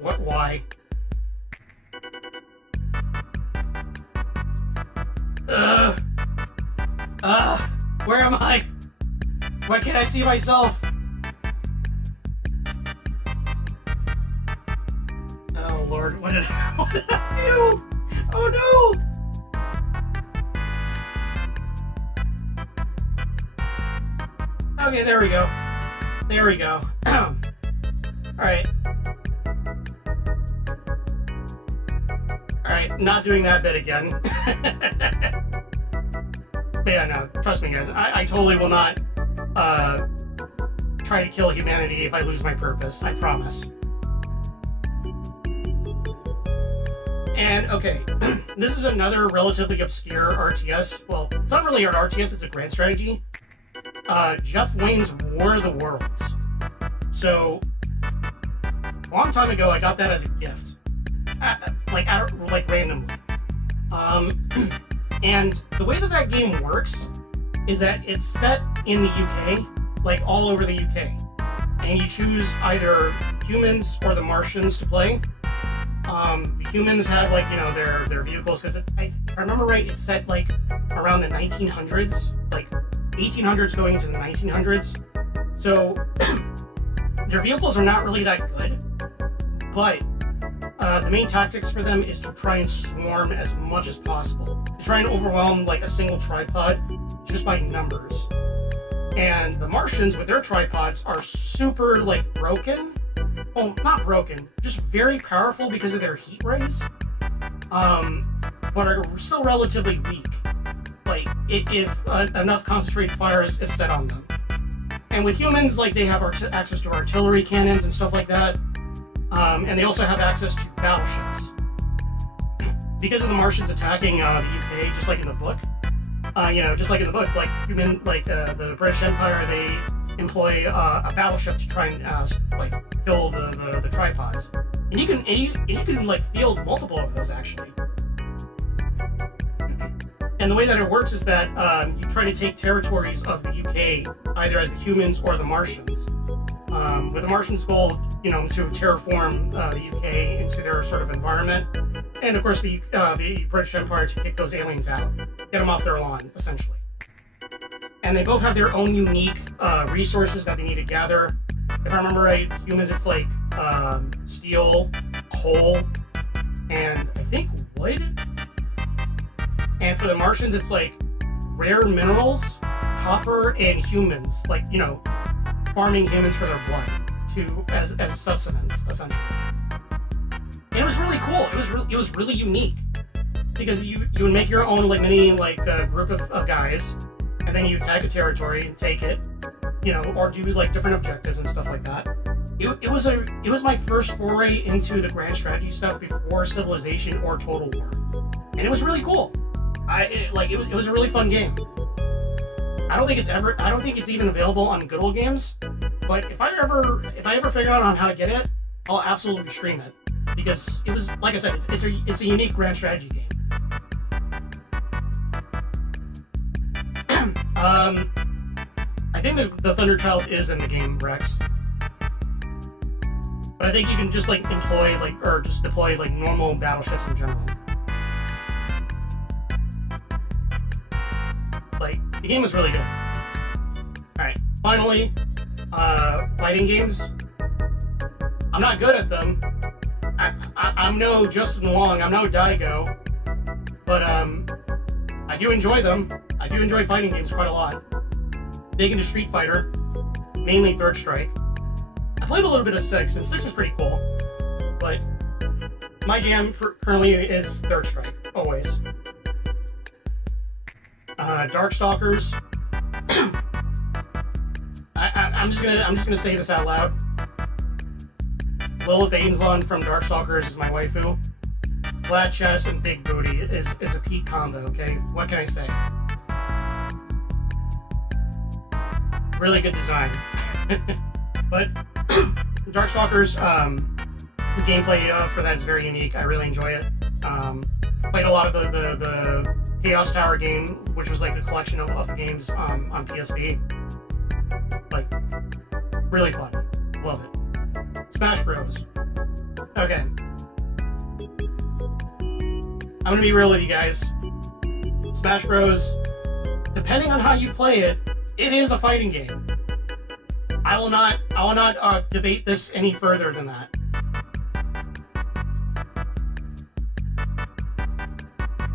What? Why? Where am I? Why can't I see myself? Oh Lord, what did I do? Oh no! Okay, there we go. There we go. Alright. Alright, not doing that bit again. But yeah, no, trust me guys, I totally will not try to kill humanity if I lose my purpose, I promise. And, okay, this is another relatively obscure RTS. Well, it's not really an RTS, it's a grand strategy. Jeff Wayne's War of the Worlds. So, a long time ago, I got that as a gift. Like randomly. And the way that game works is that it's set in the UK, like all over the UK. And you choose either humans or the Martians to play. The humans have, like, you know, their vehicles, because if I remember right, it's set like around the 1900s, like 1800s going into the 1900s. So their vehicles are not really that good, but the main tactics for them is to try and swarm as much as possible, to try and overwhelm like a single tripod just by numbers. And the Martians with their tripods are super like broken. Well, not broken, just very powerful because of their heat rays, but are still relatively weak. Like, if enough concentrated fire is set on them. And with humans, like, they have access to artillery cannons and stuff like that, and they also have access to battleships. Because of the Martians attacking the UK, just like in the book, just like in the book, like the British Empire, they employ a battleship to try and like kill the tripods, and you can like field multiple of those actually. And the way that it works is that you try to take territories of the UK either as the humans or the Martians. With the Martians' goal, to terraform the UK into their sort of environment, and of course the British Empire to kick those aliens out, get them off their lawn, essentially. And they both have their own unique resources that they need to gather. If I remember right, humans, it's like steel, coal, and I think wood. And for the Martians, it's like rare minerals, copper, and humans, like, farming humans for their blood as sustenance, essentially. And it was really cool. It was really unique because you would make your own like mini group of guys, and then you attack a territory and take it, or do like different objectives and stuff like that. It was my first foray into the grand strategy stuff before Civilization or Total War, and it was really cool. It was a really fun game. I don't think it's even available on Good Old Games, but if I ever figure out on how to get it, I'll absolutely stream it, because it was, like I said, it's a unique grand strategy game. I think the Thunderchild is in the game, Rex. But I think you can just deploy like normal battleships in general. Like, the game was really good. Alright, finally, fighting games. I'm not good at them. I'm no Justin Wong, I'm no Daigo, but I do enjoy them. I do enjoy fighting games quite a lot. Big into Street Fighter, mainly Third Strike. I played a little bit of 6, and 6 is pretty cool, but my jam currently is Third Strike, always. Darkstalkers. I'm just gonna say this out loud. Lilith Ainslund from Darkstalkers is my waifu. flat chest and big booty is a peak combo, okay? What can I say? Really good design. But Darkstalkers, the gameplay for that is very unique. I really enjoy it. Played a lot of the Chaos Tower game, which was like a collection of the games on PSP. Like, really fun. Love it. Smash Bros. Okay. I'm gonna be real with you guys. Smash Bros, depending on how you play it, it is a fighting game. I will not debate this any further than that.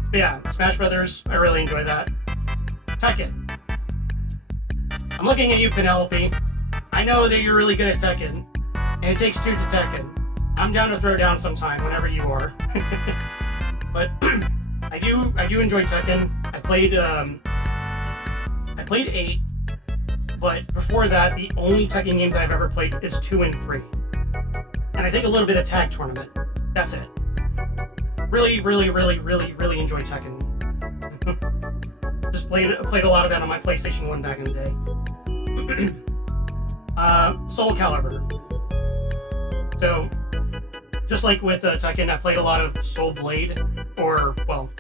But yeah, Smash Brothers, I really enjoy that. Tekken. I'm looking at you, Penelope. I know that you're really good at Tekken, and it takes two to Tekken. I'm down to throw down sometime whenever you are. But I do enjoy Tekken. I played 8, but before that, the only Tekken games I've ever played is 2 and 3. And I think a little bit of Tag Tournament. That's it. Really enjoy Tekken. Just played a lot of that on my PlayStation 1 back in the day. Soul Calibur. So, just like with Tekken, I played a lot of Soul Blade, or, well,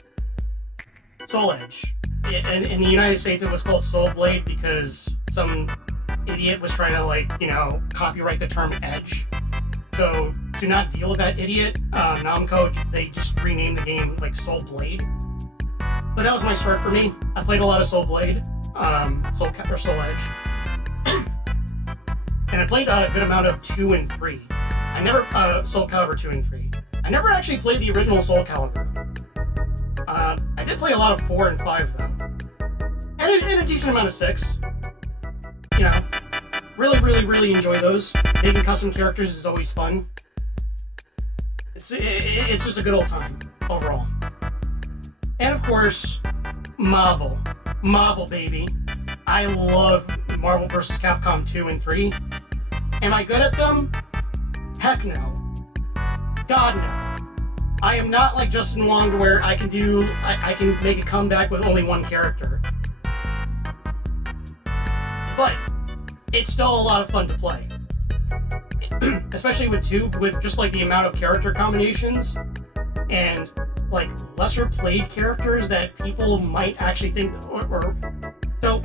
Soul Edge. In the United States, it was called Soul Blade because some idiot was trying to, like, you know, copyright the term Edge. So, to not deal with that idiot, Namco, they just renamed the game, like, Soul Blade. But that was my start for me. I played a lot of Soul Blade, Soul Edge. And I played a good amount of 2 and 3. I never, Soul Calibur 2 and 3. I never actually played the original Soul Calibur. I did play a lot of 4 and 5, though. And a decent amount of 6. You know, really enjoy those. Making custom characters is always fun. It's just a good old time, overall. And of course, Marvel. Marvel, baby. I love Marvel vs. Capcom 2 and 3. Am I good at them? Heck no. God no. I am not like Justin Wong to where I can make a comeback with only one character. But it's still a lot of fun to play. Especially with 2, with just like the amount of character combinations and like lesser played characters that people might actually think so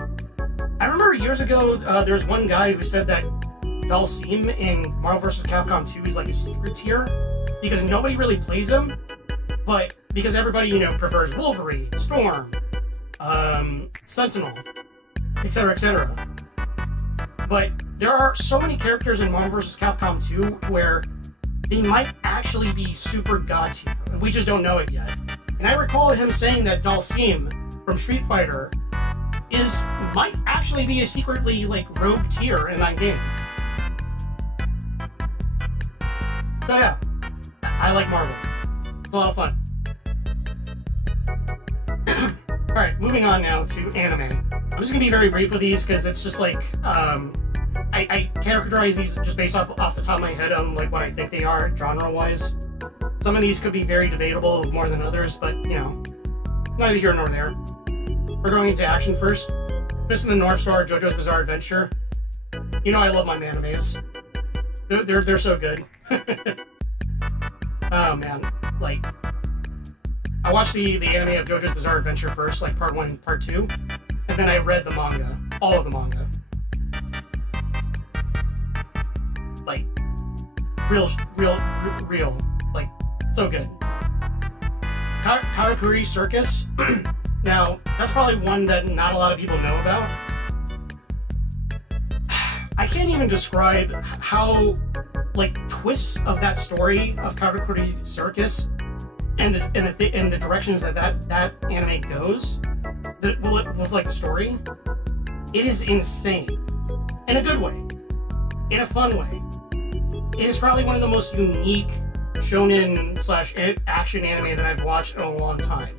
I remember years ago there was one guy who said that Dalsim in Marvel vs. Capcom 2 is like a secret tier because nobody really plays him, but because everybody, you know, prefers Wolverine, Storm, Sentinel, etc., etc. But there are so many characters in Marvel vs. Capcom 2 where they might actually be super god tier, and we just don't know it yet. And I recall him saying that Dalsim from Street Fighter might actually be a secretly like rogue tier in that game. So yeah, I like Marvel. It's a lot of fun. Alright, moving on now to anime. I'm just gonna be very brief with these because it's just like, I characterize these just based off the top of my head on like what I think they are genre-wise. Some of these could be very debatable more than others, but you know, neither here nor there. We're going into action first. Fist in the North Star, JoJo's Bizarre Adventure. You know I love my animes. They're so good. Oh man, like I watched the anime of JoJo's Bizarre Adventure first, like part 1 and part 2, and then I read the manga, all of the manga. Like real, like so good. Karakuri Circus. Now that's probably one that not a lot of people know about. I can't even describe how like twists of that story of Karakuri Circus and the directions that anime goes with like the story. It is insane in a good way, in a fun way. It is probably one of the most unique shonen / action anime that I've watched in a long time.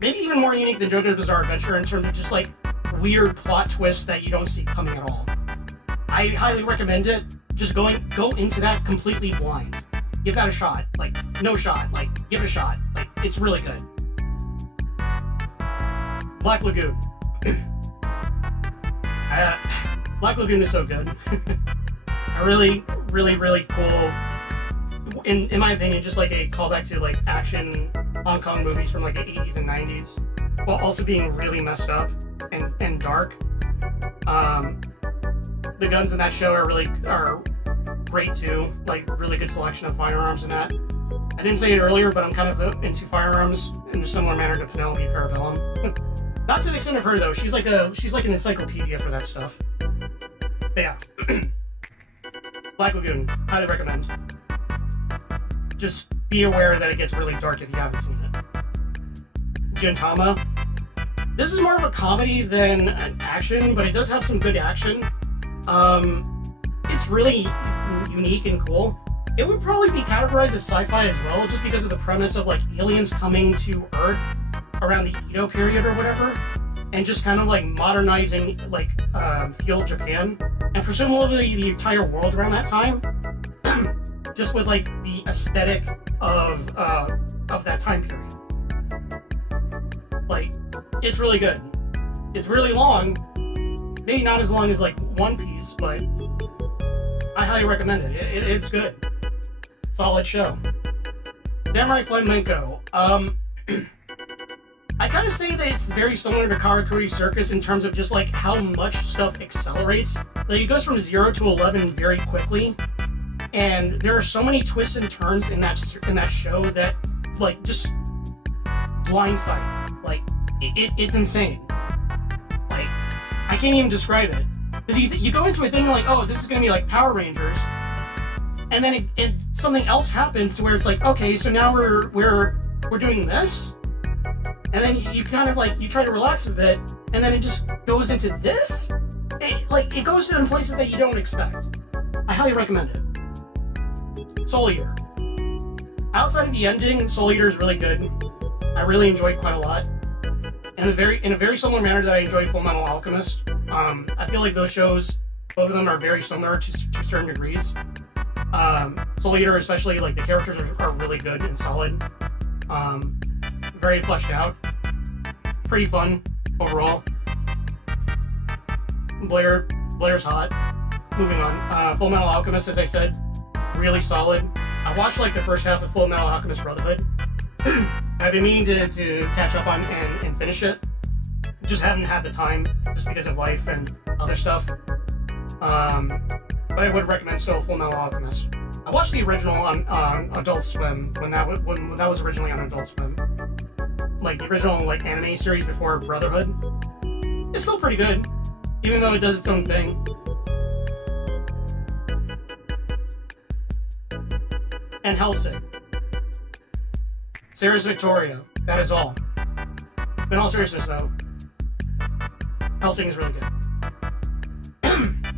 Maybe even more unique than JoJo's Bizarre Adventure in terms of just like weird plot twists that you don't see coming at all. I highly recommend it. Just go into that completely blind. Give that a shot. Like, no shot. Like, give it a shot. Like, it's really good. Black Lagoon. Black Lagoon is so good. A really, really, really cool, in my opinion, just like a callback to like action Hong Kong movies from like the 80s and 90s, while also being really messed up and dark. The guns in that show are great too, like really good selection of firearms in that. I didn't say it earlier, but I'm kind of into firearms in a similar manner to Penelope Parabellum. Not to the extent of her though. She's like an encyclopedia for that stuff. But yeah, Black Lagoon, highly recommend. Just be aware that it gets really dark if you haven't seen it. Gintama. This is more of a comedy than an action, but it does have some good action. It's really unique and cool. It would probably be categorized as sci-fi as well, just because of the premise of like aliens coming to Earth around the Edo period or whatever, and just kind of like modernizing like feudal Japan, and presumably the entire world around that time, just with like the aesthetic of that time period. Like, it's really good. It's really long, maybe not as long as like One Piece, but I highly recommend it. It's good. Solid show. Samurai Flamenco. I kind of say that it's very similar to Karakuri Circus in terms of just like how much stuff accelerates. Like, it goes from 0 to 11 very quickly, and there are so many twists and turns in that show that like just blindside. Like, it's insane. Like, I can't even describe it. Because you go into a thing like, oh, this is going to be like Power Rangers, and then something else happens to where it's like, okay, so now we're doing this, and then you kind of like, you try to relax a bit, and then it just goes into this. It goes to places that you don't expect. I highly recommend it. Soul Eater. Outside of the ending, Soul Eater is really good. I really enjoyed quite a lot. In a very similar manner that I enjoyed Full Metal Alchemist. I feel like those shows, both of them are very similar to certain degrees. Soul Eater, especially, like, the characters are really good and solid. Very fleshed out. Pretty fun overall. Blair's hot. Moving on. Full Metal Alchemist, as I said, really solid. I watched like the first half of Full Metal Alchemist Brotherhood. I've been meaning to catch up on and finish it. Just haven't had the time, just because of life and other stuff. But I would recommend still Full Metal Alchemist. I watched the original on Adult Swim when that was originally on Adult Swim. Like the original like anime series before Brotherhood. It's still pretty good, even though it does its own thing. And Hellsing. Sarah's Victoria. That is all. In all seriousness, though, Hellsing is really good.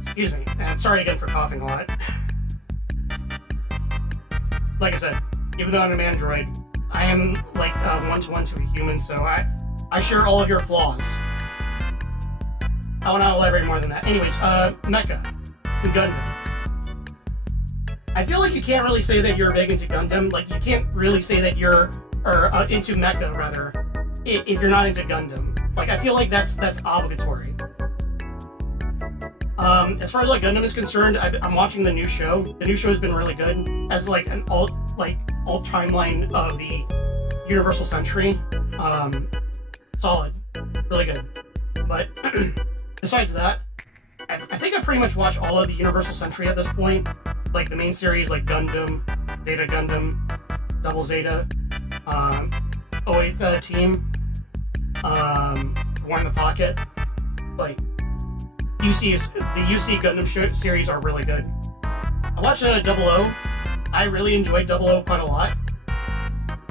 Excuse me. And sorry again for coughing a lot. Like I said, even though I'm an android, I am like one-to-one to a human, so I share all of your flaws. I will not elaborate more than that. Anyways, Mecha and Gundam. I feel like you can't really say that you're big into Gundam. Like, you can't really say that you're into Mecha, rather, if you're not into Gundam. Like, I feel like that's obligatory. As far as like Gundam is concerned, I'm watching the new show. The new show has been really good as like an alt timeline of the Universal Century. Solid, really good. But besides that, I think I pretty much watched all of the Universal Century at this point. Like the main series, like Gundam, Zeta Gundam, Double Zeta, 08th Team, War in the Pocket. Like, the UC Gundam series are really good. I watched 00. I really enjoyed 00 quite a lot.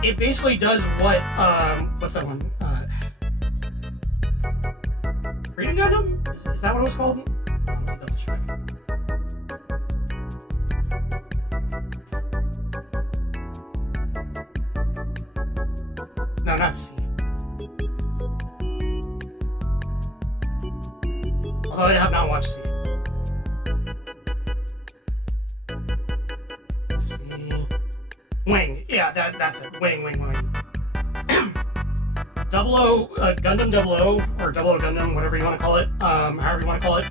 It basically does what, what's that one? Freedom Gundam? Is that what it was called? Let me double check. No, not C. Although I have not watched C. C. Wing. Yeah, Yeah, that's it. Wing. Double O, Gundam 00, or Double O Gundam, whatever you want to call it, however you want to call it.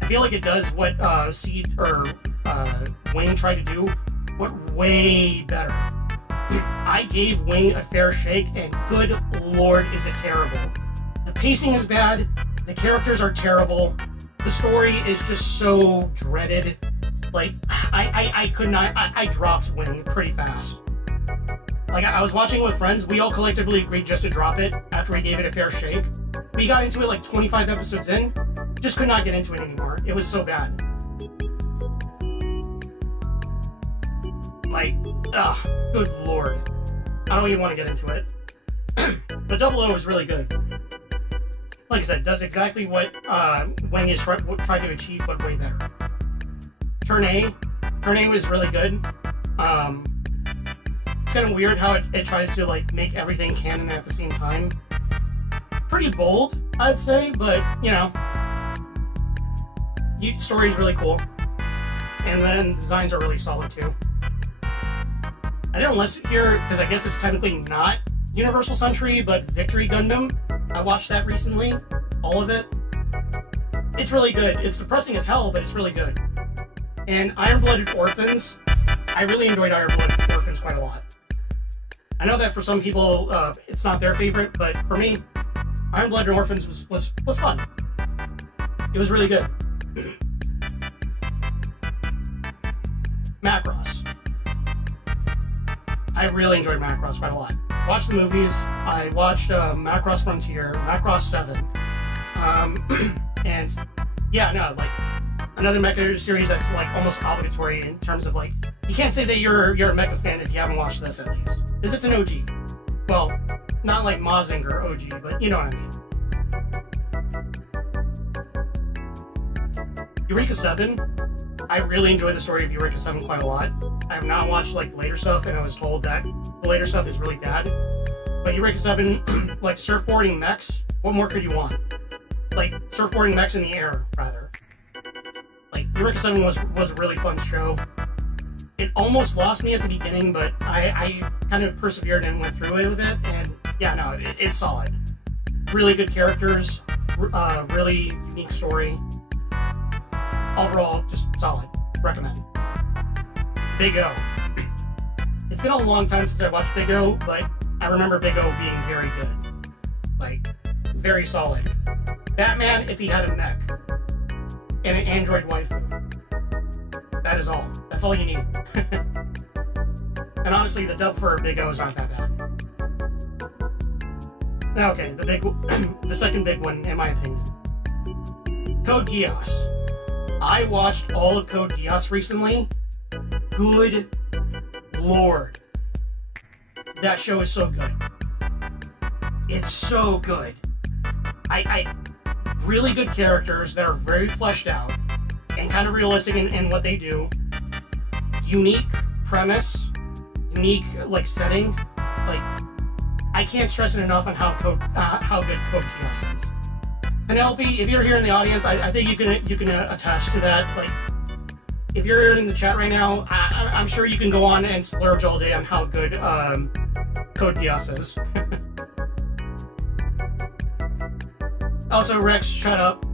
I feel like it does what Seed or Wing tried to do, but way better. I gave Wing a fair shake, and good lord, is it terrible. The pacing is bad, the characters are terrible, the story is just so dreaded. Like, I could not, I dropped Wing pretty fast. Like, I was watching with friends, we all collectively agreed just to drop it after we gave it a fair shake. We got into it like 25 episodes in, just could not get into it anymore. It was so bad. Like, good lord. I don't even want to get into it. But Double O is really good. Like I said, does exactly what Wing is trying to achieve, but way better. Turn A was really good. It's kind of weird how it tries to like make everything canon at the same time. Pretty bold, I'd say, but you know, story's really cool, and then the designs are really solid too. I didn't list it here because I guess it's technically not Universal Century, but Victory Gundam. I watched that recently, all of it. It's really good. It's depressing as hell, but it's really good. And Iron-Blooded Orphans, I really enjoyed Iron-Blooded Orphans quite a lot. I know that for some people, it's not their favorite, but for me, Iron-Blooded Orphans was fun. It was really good. Macross. I really enjoyed Macross quite a lot. Watched the movies. I watched Macross Frontier, Macross 7, and yeah, no, like another mecha series that's like almost obligatory in terms of like you can't say that you're a mecha fan if you haven't watched this at least, because it's an OG. Well, not like Mazinger OG, but you know what I mean. Eureka 7. I really enjoy the story of Eureka 7 quite a lot. I have not watched like later stuff, and I was told that the later stuff is really bad. But Eureka 7, like surfboarding mechs, what more could you want? Like surfboarding mechs in the air, rather. Like Eureka 7 was a really fun show. It almost lost me at the beginning, but I kind of persevered and went through it with it, and yeah, no, it's solid. Really good characters, really unique story. Overall, just solid. Recommend. Big O. It's been a long time since I watched Big O, but I remember Big O being very good. Like, very solid. Batman if he had a mech. And an android waifu. That is all. That's all you need. And honestly, the dub for Big O is not that bad. Okay, the second big one, in my opinion. Code Geass. I watched all of Code Geass recently. Good lord. That show is so good. It's so good. I really good characters that are very fleshed out and kind of realistic in what they do. Unique premise, unique like setting. Like I can't stress it enough on how good Code Geass is. Penelope, if you're here in the audience, I think you can attest to that. Like, if you're in the chat right now, I'm sure you can go on and splurge all day on how good Code Geass is. Also, Rex, shut up.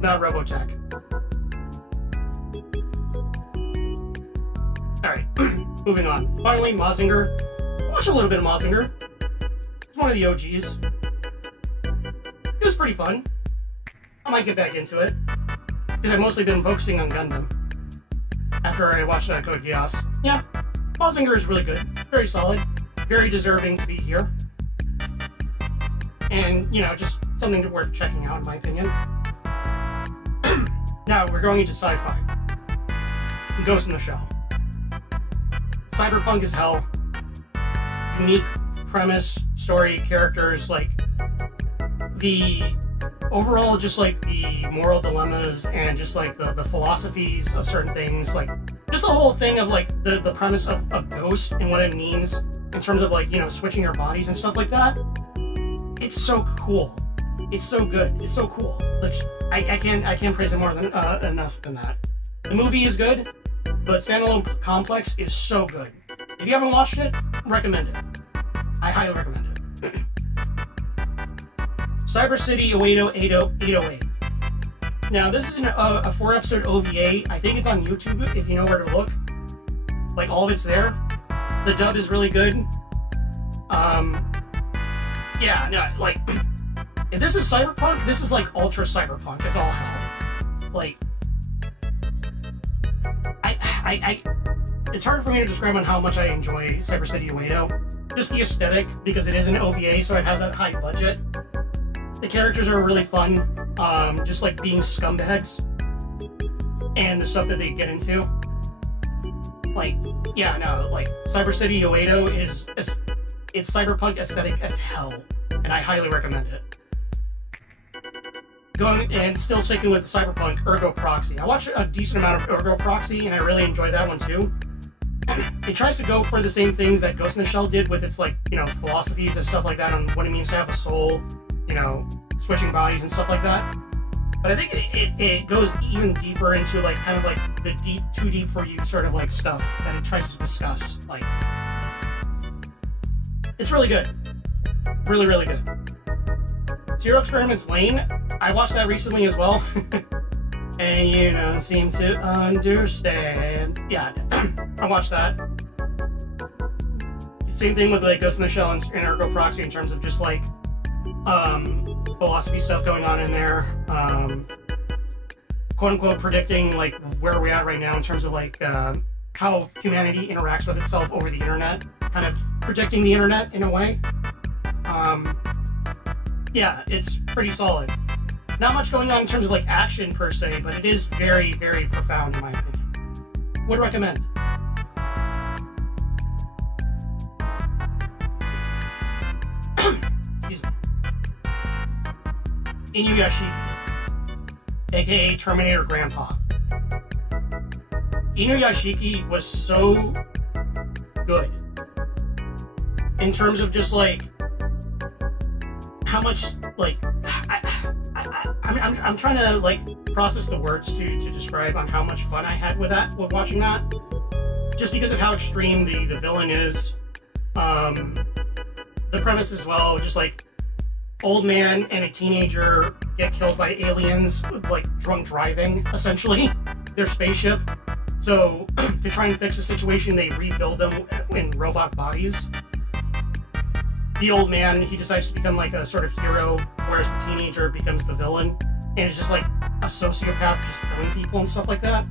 Not Robotech. Alright, moving on. Finally, Mazinger. Watch a little bit of Mazinger. It's one of the OGs. It was pretty fun. I might get back into it. Because I've mostly been focusing on Gundam. After I watched Code Geass. Yeah, Mazinger is really good. Very solid. Very deserving to be here. And, you know, just something worth checking out, in my opinion. Now, we're going into sci-fi. Ghost in the Shell. Cyberpunk as hell. Unique premise, story, characters, like the overall just like the moral dilemmas and just like the philosophies of certain things, like just the whole thing of like the premise of a ghost and what it means in terms of like, you know, switching your bodies and stuff like that. It's so cool. It's so good. It's so cool. Like I can't praise it more than enough than that. The movie is good, but Standalone Complex is so good. If you haven't watched it, recommend it. I highly recommend it. Cyber City Oedo 808. Now, this is a 4-episode OVA. I think it's on YouTube if you know where to look. Like, all of it's there. The dub is really good. Yeah, no, like, if this is cyberpunk, this is like ultra cyberpunk. It's all hell. Like, it's hard for me to describe on how much I enjoy Cyber City Oedo. Just the aesthetic, because it is an OVA, so it has that high budget. The characters are really fun, just like being scumbags, and the stuff that they get into. Like, yeah, no, like, Cyber City Oedo it's cyberpunk aesthetic as hell, and I highly recommend it. Going and still sticking with the cyberpunk, Ergo Proxy. I watched a decent amount of Ergo Proxy, and I really enjoyed that one too. It tries to go for the same things that Ghost in the Shell did with its, like, you know, philosophies and stuff like that on what it means to have a soul, you know, switching bodies and stuff like that. But I think it goes even deeper into, like, kind of like the too deep for you sort of like stuff that it tries to discuss. Like, it's really good. Really, really good. Zero Experiments Lane, I watched that recently as well. And you don't seem to understand. Yeah, I watched that. Same thing with, like, Ghost in the Shell and Ergo Proxy in terms of just, like, philosophy stuff going on in there. Quote unquote predicting, like, where we're at right now in terms of, like, how humanity interacts with itself over the internet. Kind of predicting the internet in a way. Yeah, it's pretty solid. Not much going on in terms of, like, action per se, but it is very, very profound in my opinion. Would recommend. Excuse me. Inuyashiki, aka Terminator Grandpa. Inuyashiki was so good in terms of just, like, how much, like, I'm trying to, like, process the words to describe on how much fun I had with watching that. Just because of how extreme the villain is. The premise as well, just like old man and a teenager get killed by aliens, like drunk driving, essentially, their spaceship. So to try and fix the situation, they rebuild them in robot bodies. The old man, he decides to become like a sort of hero, whereas the teenager becomes the villain, and it's just like a sociopath just killing people and stuff like that.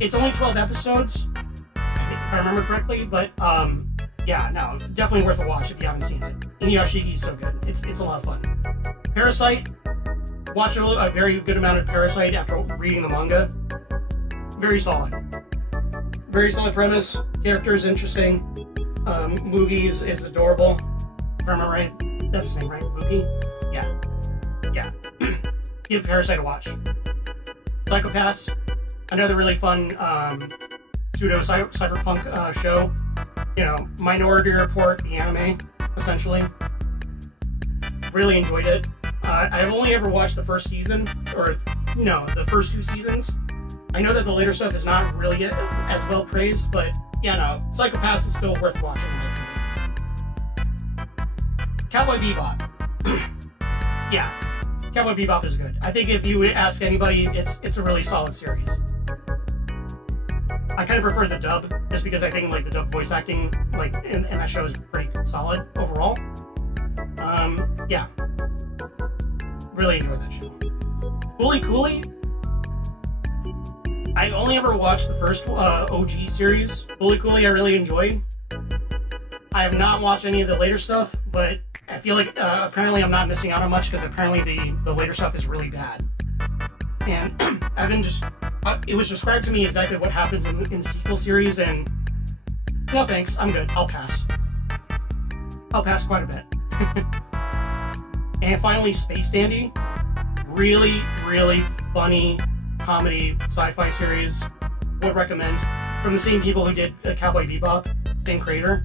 It's only 12 episodes, I think, if I remember correctly, but yeah, no, definitely worth a watch if you haven't seen it. Inuyashiki is so good. It's a lot of fun. Parasite, watch a very good amount of Parasite after reading the manga. Very solid. Very solid premise, characters interesting, movies is adorable. If I remember right, that's his name, right? Moogie? Yeah. Yeah. Give Parasite a watch. Psychopaths, another really fun pseudo-cyberpunk show. You know, Minority Report, the anime, essentially. Really enjoyed it. I've only ever watched the first season, or, no, the first 2 seasons. I know that the later stuff is not really as well praised, but, yeah, no, Psychopaths is still worth watching, in my opinion. Cowboy Bebop. Yeah, Cowboy Bebop is good. I think if you would ask anybody, it's a really solid series. I kind of prefer the dub, just because I think, like, the dub voice acting, like, in that show is pretty solid overall. Yeah. Really enjoyed that show. Fooly Cooly. I only ever watched the first OG series. Fooly Cooly I really enjoyed. I have not watched any of the later stuff, but I feel like apparently I'm not missing out on much, because apparently the later stuff is really bad. And I've been just... it was described to me exactly what happens in the sequel series, and no thanks, I'm good. I'll pass. I'll pass quite a bit. And finally, Space Dandy. Really, really funny comedy sci-fi series. Would recommend. From the same people who did Cowboy Bebop, same creator.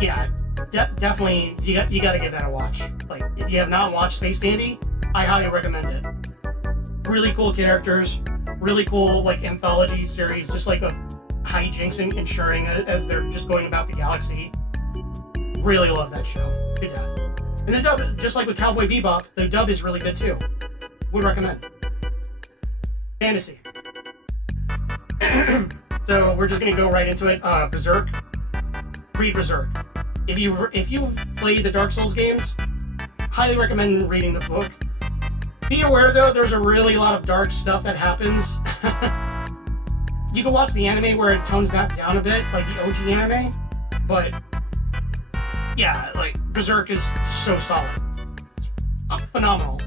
Yeah, definitely, you got to give that a watch. Like, if you have not watched Space Dandy, I highly recommend it. Really cool characters, really cool, like, anthology series, just like hijinks and ensuring as they're just going about the galaxy. Really love that show to death. And the dub, just like with Cowboy Bebop, the dub is really good too. Would recommend. Fantasy. So we're just gonna go right into it. Berserk. Read Berserk. If you've played the Dark Souls games, highly recommend reading the book. Be aware though, there's a really lot of dark stuff that happens. You can watch the anime where it tones that down a bit, like the OG anime, but yeah, like Berserk is so solid. Phenomenal.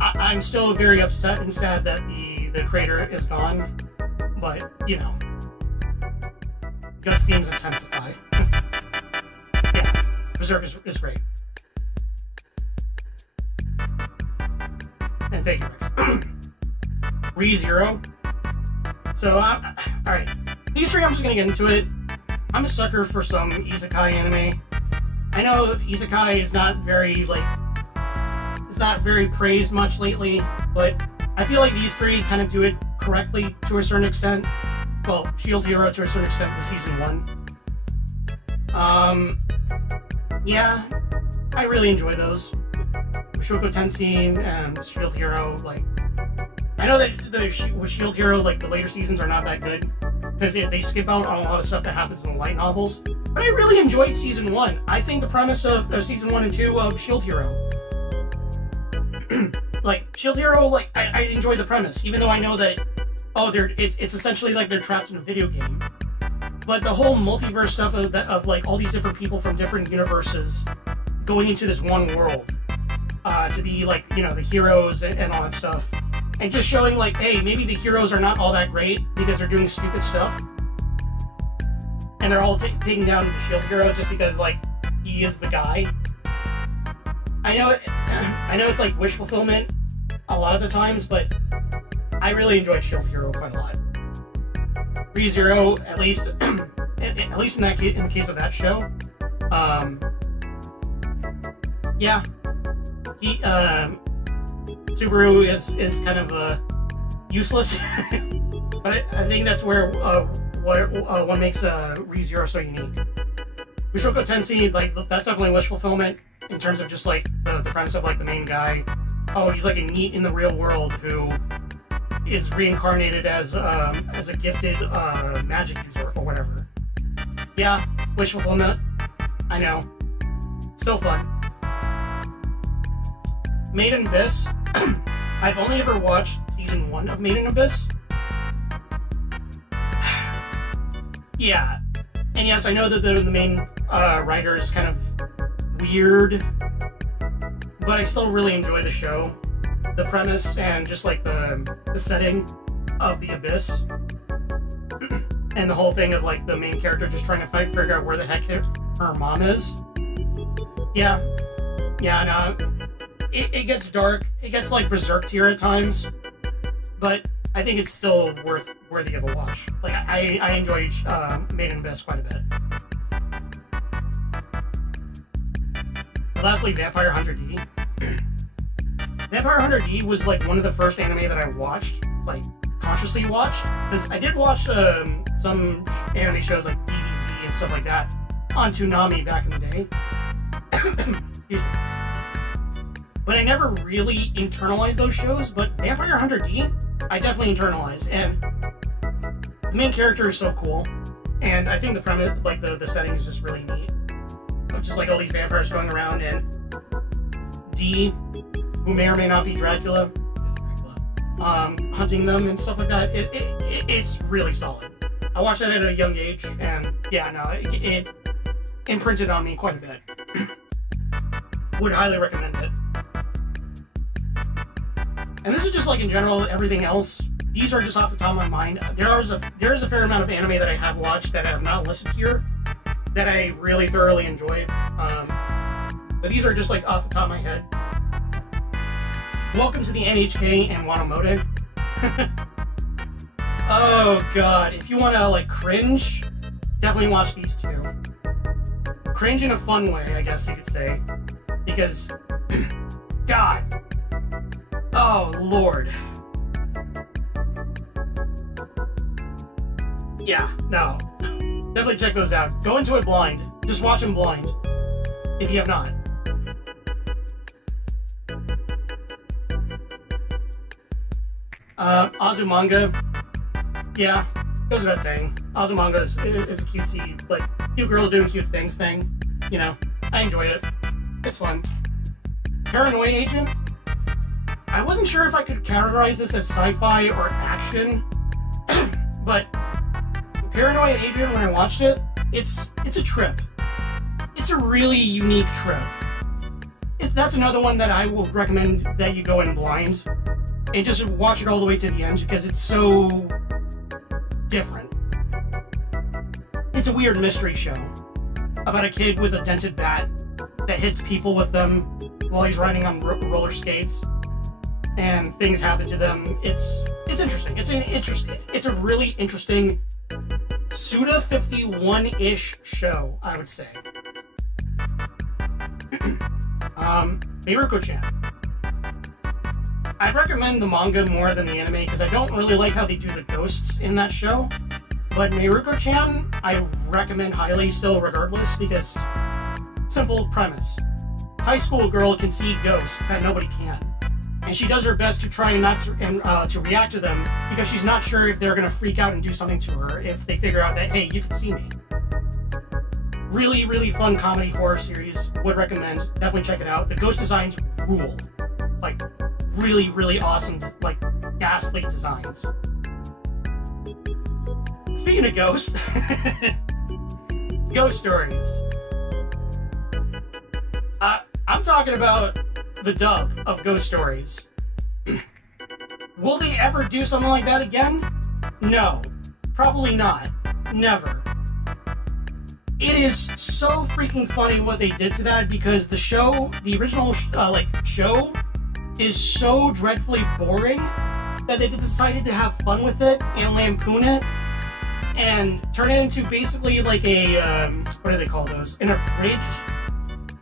I'm still very upset and sad that the creator is gone, but you know, Gus themes intensify. Yeah, Berserk is great. And thank you, Rex. ReZero. So, alright. These three, I'm just gonna get into it. I'm a sucker for some isekai anime. I know isekai is not very, like, it's not very praised much lately, but I feel like these three kind of do it correctly to a certain extent. Well, Shield Hero to a certain extent with Season 1. Yeah, I really enjoy those. Mushoku Tensei and Shield Hero, like, I know that with Shield Hero, like, the later seasons are not that good, because they skip out on a lot of stuff that happens in the light novels, but I really enjoyed Season 1. I think the premise of Season 1 and 2 of Shield Hero, like, Shield Hero, like, I enjoy the premise, even though I know that, oh, it's essentially like they're trapped in a video game, but the whole multiverse stuff of like, all these different people from different universes going into this one world, to be, like, you know, the heroes and all that stuff. And just showing, like, hey, maybe the heroes are not all that great because they're doing stupid stuff. And they're all taking down the Shield Hero just because, like, he is the guy. I know it's, like, wish fulfillment a lot of the times, but I really enjoyed Shield Hero quite a lot. ReZero, at least in the case of that show, yeah. He, Subaru is kind of useless, but I think that's where what makes ReZero so unique. Mushoku Tensei, like, that's definitely wish fulfillment in terms of just like the premise of like the main guy. Oh, he's like a NEET in the real world who is reincarnated as a gifted magic user or whatever. Yeah, wish fulfillment. I know, still fun. Made in Abyss. I've only ever watched Season 1 of Made in Abyss. Yeah. And yes, I know that the main writer is kind of weird, but I still really enjoy the show. The premise and just like the setting of the Abyss. And the whole thing of like the main character just trying to figure out where the heck her mom is. Yeah. Yeah, no. It gets dark. It gets like Berserk tier at times, but I think it's still worthy of a watch. Like I enjoy Made in Abyss quite a bit. And lastly, Vampire Hunter D. Vampire Hunter D was like one of the first anime that I watched, like consciously watched, because I did watch some anime shows like DBZ and stuff like that on Toonami back in the day. Excuse me. But I never really internalized those shows, but Vampire Hunter D, I definitely internalized, and the main character is so cool, and I think the premise, like the setting is just really neat. Just like all these vampires going around, and D, who may or may not be Dracula, hunting them and stuff like that. It's really solid. I watched that at a young age, and yeah, no, it imprinted on me quite a bit. Would highly recommend it. And this is just like in general, everything else. These are just off the top of my mind. There is a fair amount of anime that I have watched that I have not listed here that I really thoroughly enjoyed. But these are just like off the top of my head. Welcome to the NHK and Watamote. Oh god, if you want to like cringe, definitely watch these two. Cringe in a fun way, I guess you could say. Because, God. Oh, Lord. Yeah, no. Definitely check those out. Go into it blind. Just watch them blind. If you have not. Azumanga. Yeah, goes without saying. Azumanga is a cutesy, like, cute girls doing cute things thing. You know, I enjoyed it. It's fun. Paranoia Agent. I wasn't sure if I could categorize this as sci-fi or action, but Paranoia Agent, when I watched it, it's a trip. It's a really unique trip. That's another one that I will recommend that you go in blind and just watch it all the way to the end because it's so different. It's a weird mystery show about a kid with a dented bat that hits people with them while he's riding on roller skates, and things happen to them. It's interesting. It's a really interesting Suda 51-ish show, I would say. Miruko-chan. I'd recommend the manga more than the anime because I don't really like how they do the ghosts in that show. But Miruko-chan, I recommend highly still regardless because simple premise. High school girl can see ghosts that nobody can. And she does her best to try not to react to them because she's not sure if they're going to freak out and do something to her if they figure out that, hey, you can see me. Really, really fun comedy horror series. Would recommend. Definitely check it out. The ghost designs rule. Like, really, really awesome, like, ghastly designs. Speaking of ghosts, ghost stories. I'm talking about the dub of Ghost Stories. Will they ever do something like that again? No. Probably not. Never. It is so freaking funny what they did to that because the show, the original show, is so dreadfully boring that they decided to have fun with it and lampoon it and turn it into basically like a, what do they call those? An abridged,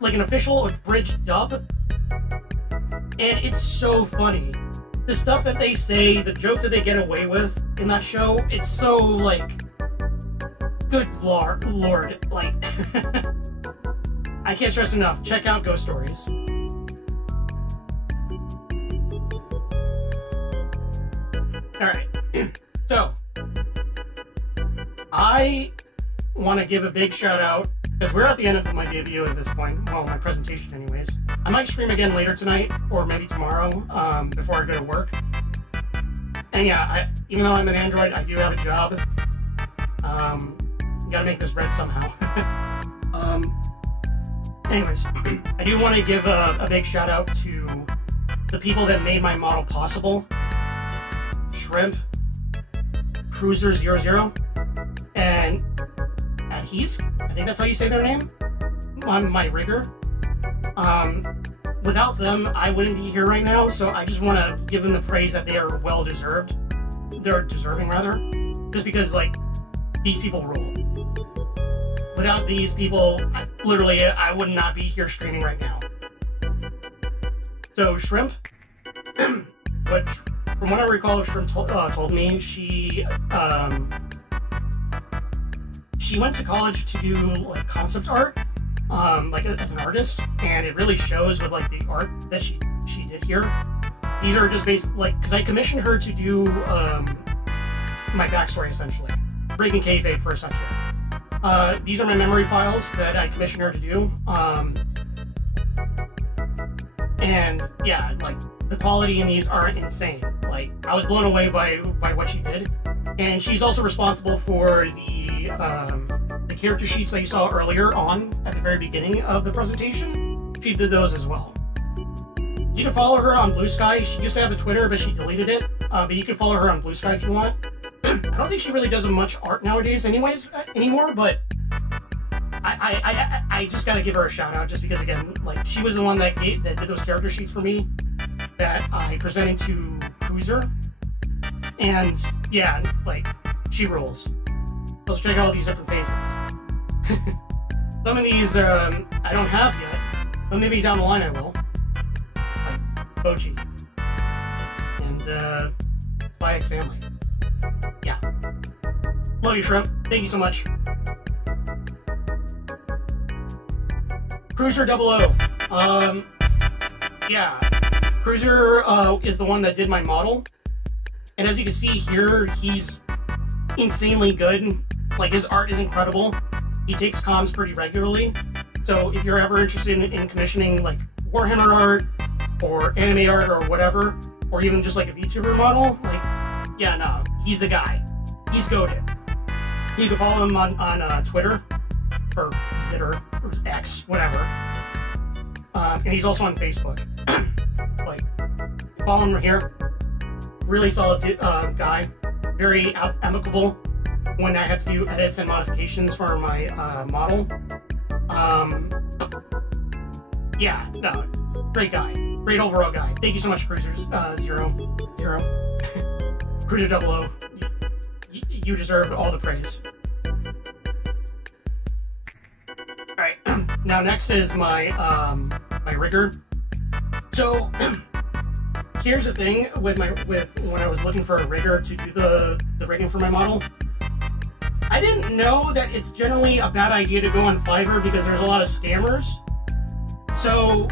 like an official abridged dub. And it's so funny. The stuff that they say, the jokes that they get away with in that show, it's so, like, good lord, like, I can't stress enough. Check out Ghost Stories. Alright, so, I want to give a big shout out, because we're at the end of my video at this point, well, my presentation anyways. I might stream again later tonight, or maybe tomorrow, before I go to work. And yeah, even though I'm an Android, I do have a job. Gotta make this bread somehow. Anyways, I do want to give a big shout out to the people that made my model possible. Shrimp, Cruiser00, and Adhees, I think that's how you say their name, on my rigger. Without them, I wouldn't be here right now, so I just want to give them the praise that they are well deserved. They're deserving, rather. Just because, like, these people rule. Without these people, I would not be here streaming right now. So, Shrimp, but from what I recall, Shrimp told me, she went to college to do, like, concept art. Like as an artist, and it really shows with like the art that she did here. These are just based like because I commissioned her to do my backstory essentially, breaking kayfabe for a second here. These are my memory files that I commissioned her to do, and yeah, like the quality in these are insane. Like I was blown away by what she did, and she's also responsible for the character sheets that you saw earlier on at the very beginning of the presentation. She did those as well. You can follow her on Blue Sky. She used to have a Twitter, but she deleted it. But you can follow her on Blue Sky if you want. I don't think she really does much art nowadays anymore, but I just gotta give her a shout out just because, again, like, she was the one that did those character sheets for me that I presented to Cruiser. And yeah, like, she rules. Let's check out all these different faces. Some of these I don't have yet, but maybe down the line I will. Like Bochi and Spy X Family. Yeah. Love you, Shrimp. Thank you so much. Cruiser 00. Yeah. Cruiser is the one that did my model. And as you can see here, he's insanely good. Like, his art is incredible. He takes comms pretty regularly. So if you're ever interested in commissioning, like, Warhammer art, or anime art, or whatever, or even just, like, a VTuber model, like, yeah, no, he's the guy. He's goated. You can follow him on Twitter, or Zitter, or X, whatever. And he's also on Facebook. Like, follow him here. Really solid guy. Very amicable when I had to do edits and modifications for my model. Yeah, no, great guy. Great overall guy. Thank you so much, Cruisers, Zero. Cruiser 00. You deserve all the praise. Alright, now next is my my rigger. So here's the thing with when I was looking for a rigger to do the rigging for my model. I didn't know that it's generally a bad idea to go on Fiverr because there's a lot of scammers. So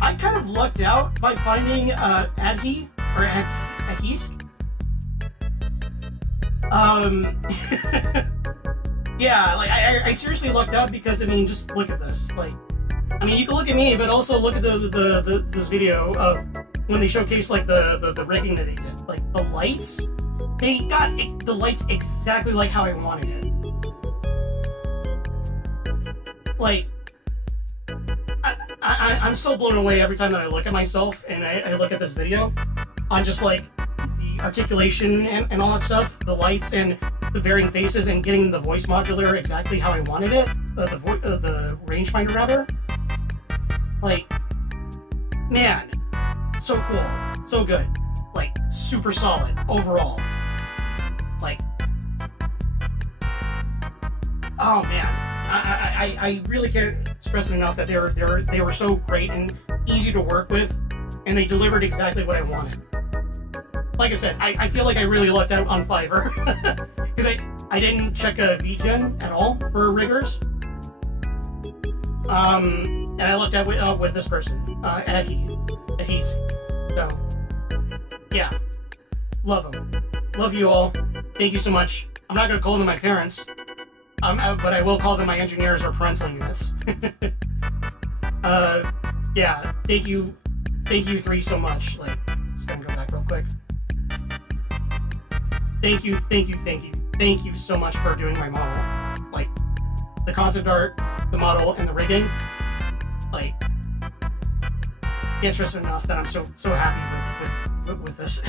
I kind of lucked out by finding Adhi or Adhisk. Yeah, like I seriously lucked out because I mean, just look at this. Like, I mean, you can look at me, but also look at this video of when they showcase like the rigging that they did. Like the lights, they got the lights exactly like how I wanted it. Like, I'm still blown away every time that I look at myself and I look at this video on just like the articulation and all that stuff, the lights and the varying faces and getting the voice modulator exactly how I wanted it, the rangefinder rather. Like, man, so cool, so good, like super solid overall. Like, oh man, I really can't stress enough that they were so great and easy to work with, and they delivered exactly what I wanted. Like I said, I feel like I really lucked out on Fiverr because I didn't check a VGen at all for riggers. And I looked at with this person, Adhies. So, yeah, love them, love you all. Thank you so much. I'm not gonna call them my parents, but I will call them my engineers or parental units. Yeah, thank you three so much. Like, just gonna go back real quick. Thank you so much for doing my model. Like, the concept art, the model, and the rigging. Like, can't stress enough that I'm so happy with this.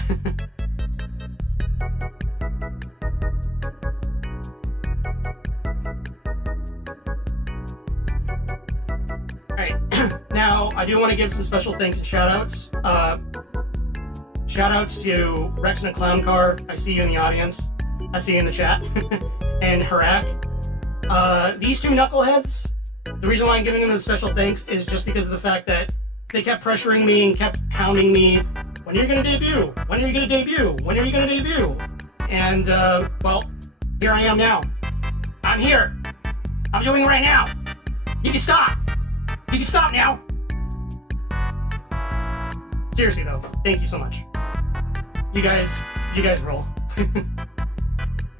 Alright, now I do want to give some special thanks and shout-outs. Shout-outs to Rex and a Clown Car. I see you in the audience. I see you in the chat. And Harak. These two knuckleheads, the reason why I'm giving them a special thanks is just because of the fact that they kept pressuring me and kept hounding me. When are you gonna debut? When are you gonna debut? When are you gonna debut? And, well, here I am now. I'm here. I'm doing it right now. You can stop. You can stop now. Seriously though, thank you so much. You guys roll.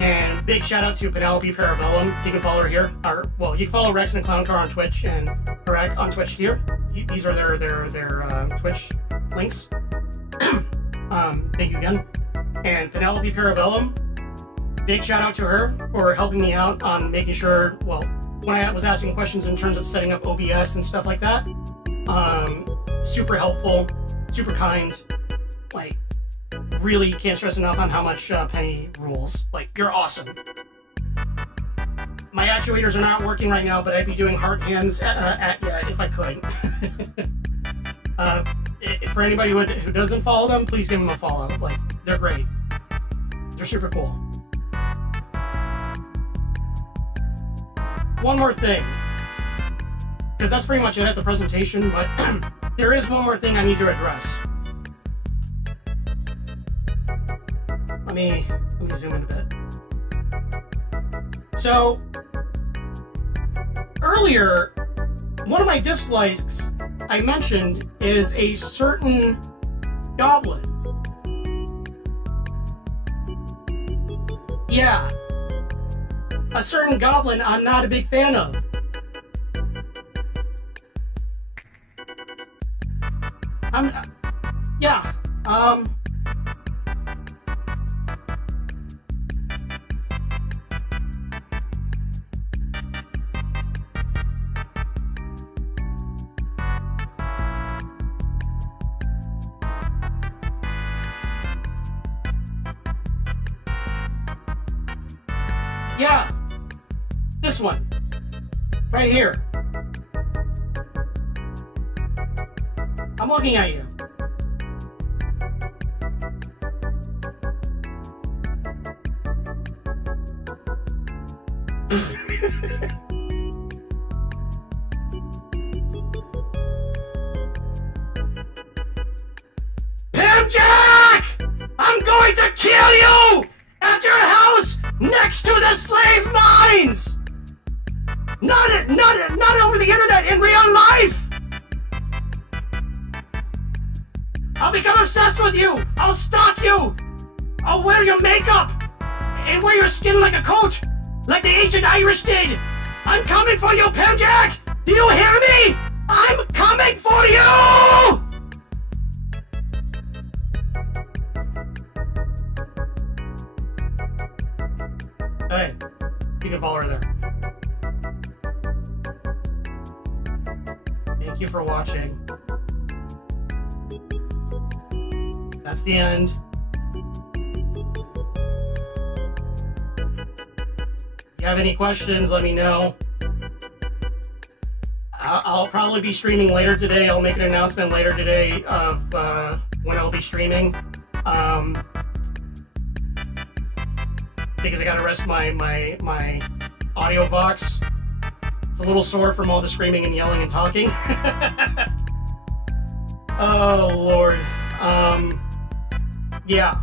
And big shout out to Penelope Parabellum. You can follow her here. Well, you can follow Rex and Clown Car on Twitch and Harak on Twitch here. These are their Twitch links. Thank you again. And Penelope Parabellum, big shout out to her for helping me out on making sure, well, when I was asking questions in terms of setting up OBS and stuff like that. Super helpful, super kind. Like, really can't stress enough on how much Penny rules. Like, you're awesome. My actuators are not working right now, but I'd be doing heart hands at you if I could. For anybody who doesn't follow them, please give them a follow. Like, they're great. They're super cool. One more thing, because that's pretty much it at the presentation, but there is one more thing I need to address. let me zoom in a bit. So earlier, one of my dislikes I mentioned is a certain goblin. Yeah, a certain goblin I'm not a big fan of. Yeah, yeah, this one, right here. I'm looking at you. Jack! I'm going to kill you at your house next to the slave mines! Not over the internet, in real life! I'll become obsessed with you! I'll stalk you! I'll wear your makeup! And wear your skin like a coat! Like the ancient Irish did! I'm coming for you, Pam Jack! Do you hear me? I'm coming for you! Hey, you can follow her there. Thank you for watching. That's the end. If you have any questions, let me know. I'll probably be streaming later today. I'll make an announcement later today of when I'll be streaming. Because I gotta rest my audio box. It's a little sore from all the screaming and yelling and talking. Oh Lord. Yeah.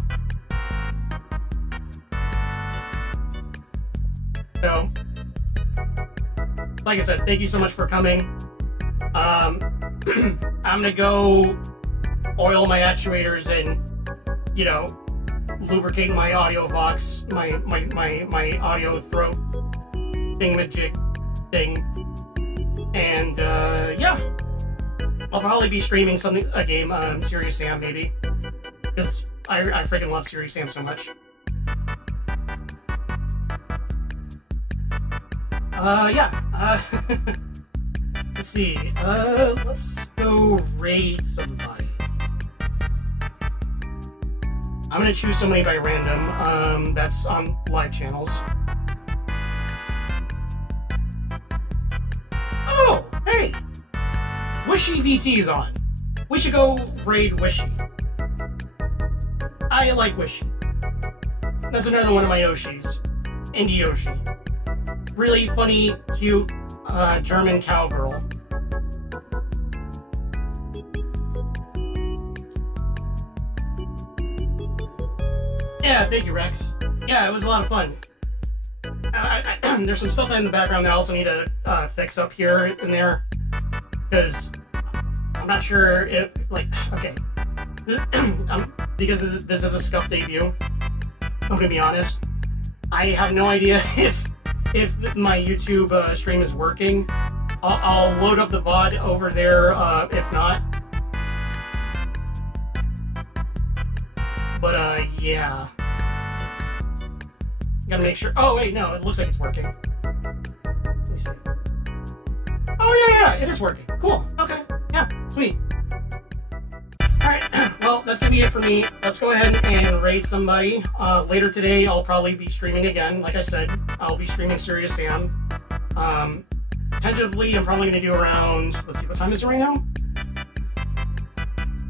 So, like I said, thank you so much for coming. I'm gonna go oil my actuators and, you know, lubricate my audio box, my audio throat thingamajig thing, and yeah, I'll probably be streaming a game, Serious Sam maybe, because I freaking love Serious Sam so much. Yeah. Let's see. Let's go raid somebody. I'm gonna choose somebody by random, that's on live channels. Oh, hey! Wishy VT is on. We should go raid Wishy. I like Wishy. That's another one of my Yoshis. Indie Yoshi. Really funny, cute, German cowgirl. Yeah, thank you, Rex. Yeah, it was a lot of fun. There's some stuff in the background that I also need to fix up here and there, because I'm not sure if, like, okay, because this is a scuff debut, I'm gonna be honest, I have no idea if my YouTube stream is working. I'll load up the VOD over there if not. But yeah. Gotta make sure. Oh wait, no, it looks like it's working. Let me see. Oh yeah, it is working. Cool. Okay. Yeah, sweet. Alright, well, that's gonna be it for me. Let's go ahead and raid somebody. Later today, I'll probably be streaming again. Like I said, I'll be streaming Serious Sam. Tentatively, I'm probably gonna do around, let's see, what time is it right now?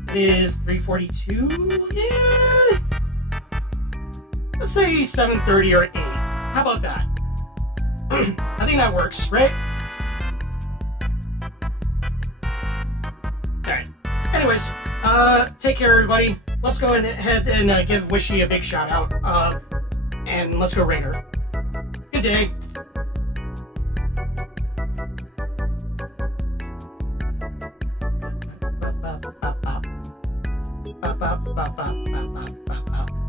It is 3:42? Yeah! Let's say 7:30 or 8. How about that? I think that works, right? Alright. Anyways, Take care, everybody. Let's go ahead and give Wishy a big shout out. And let's go rate her. Good day. Ba, ba, ba, ba, ba. Ba, ba, ba, ba, ba, ba, ba, ba.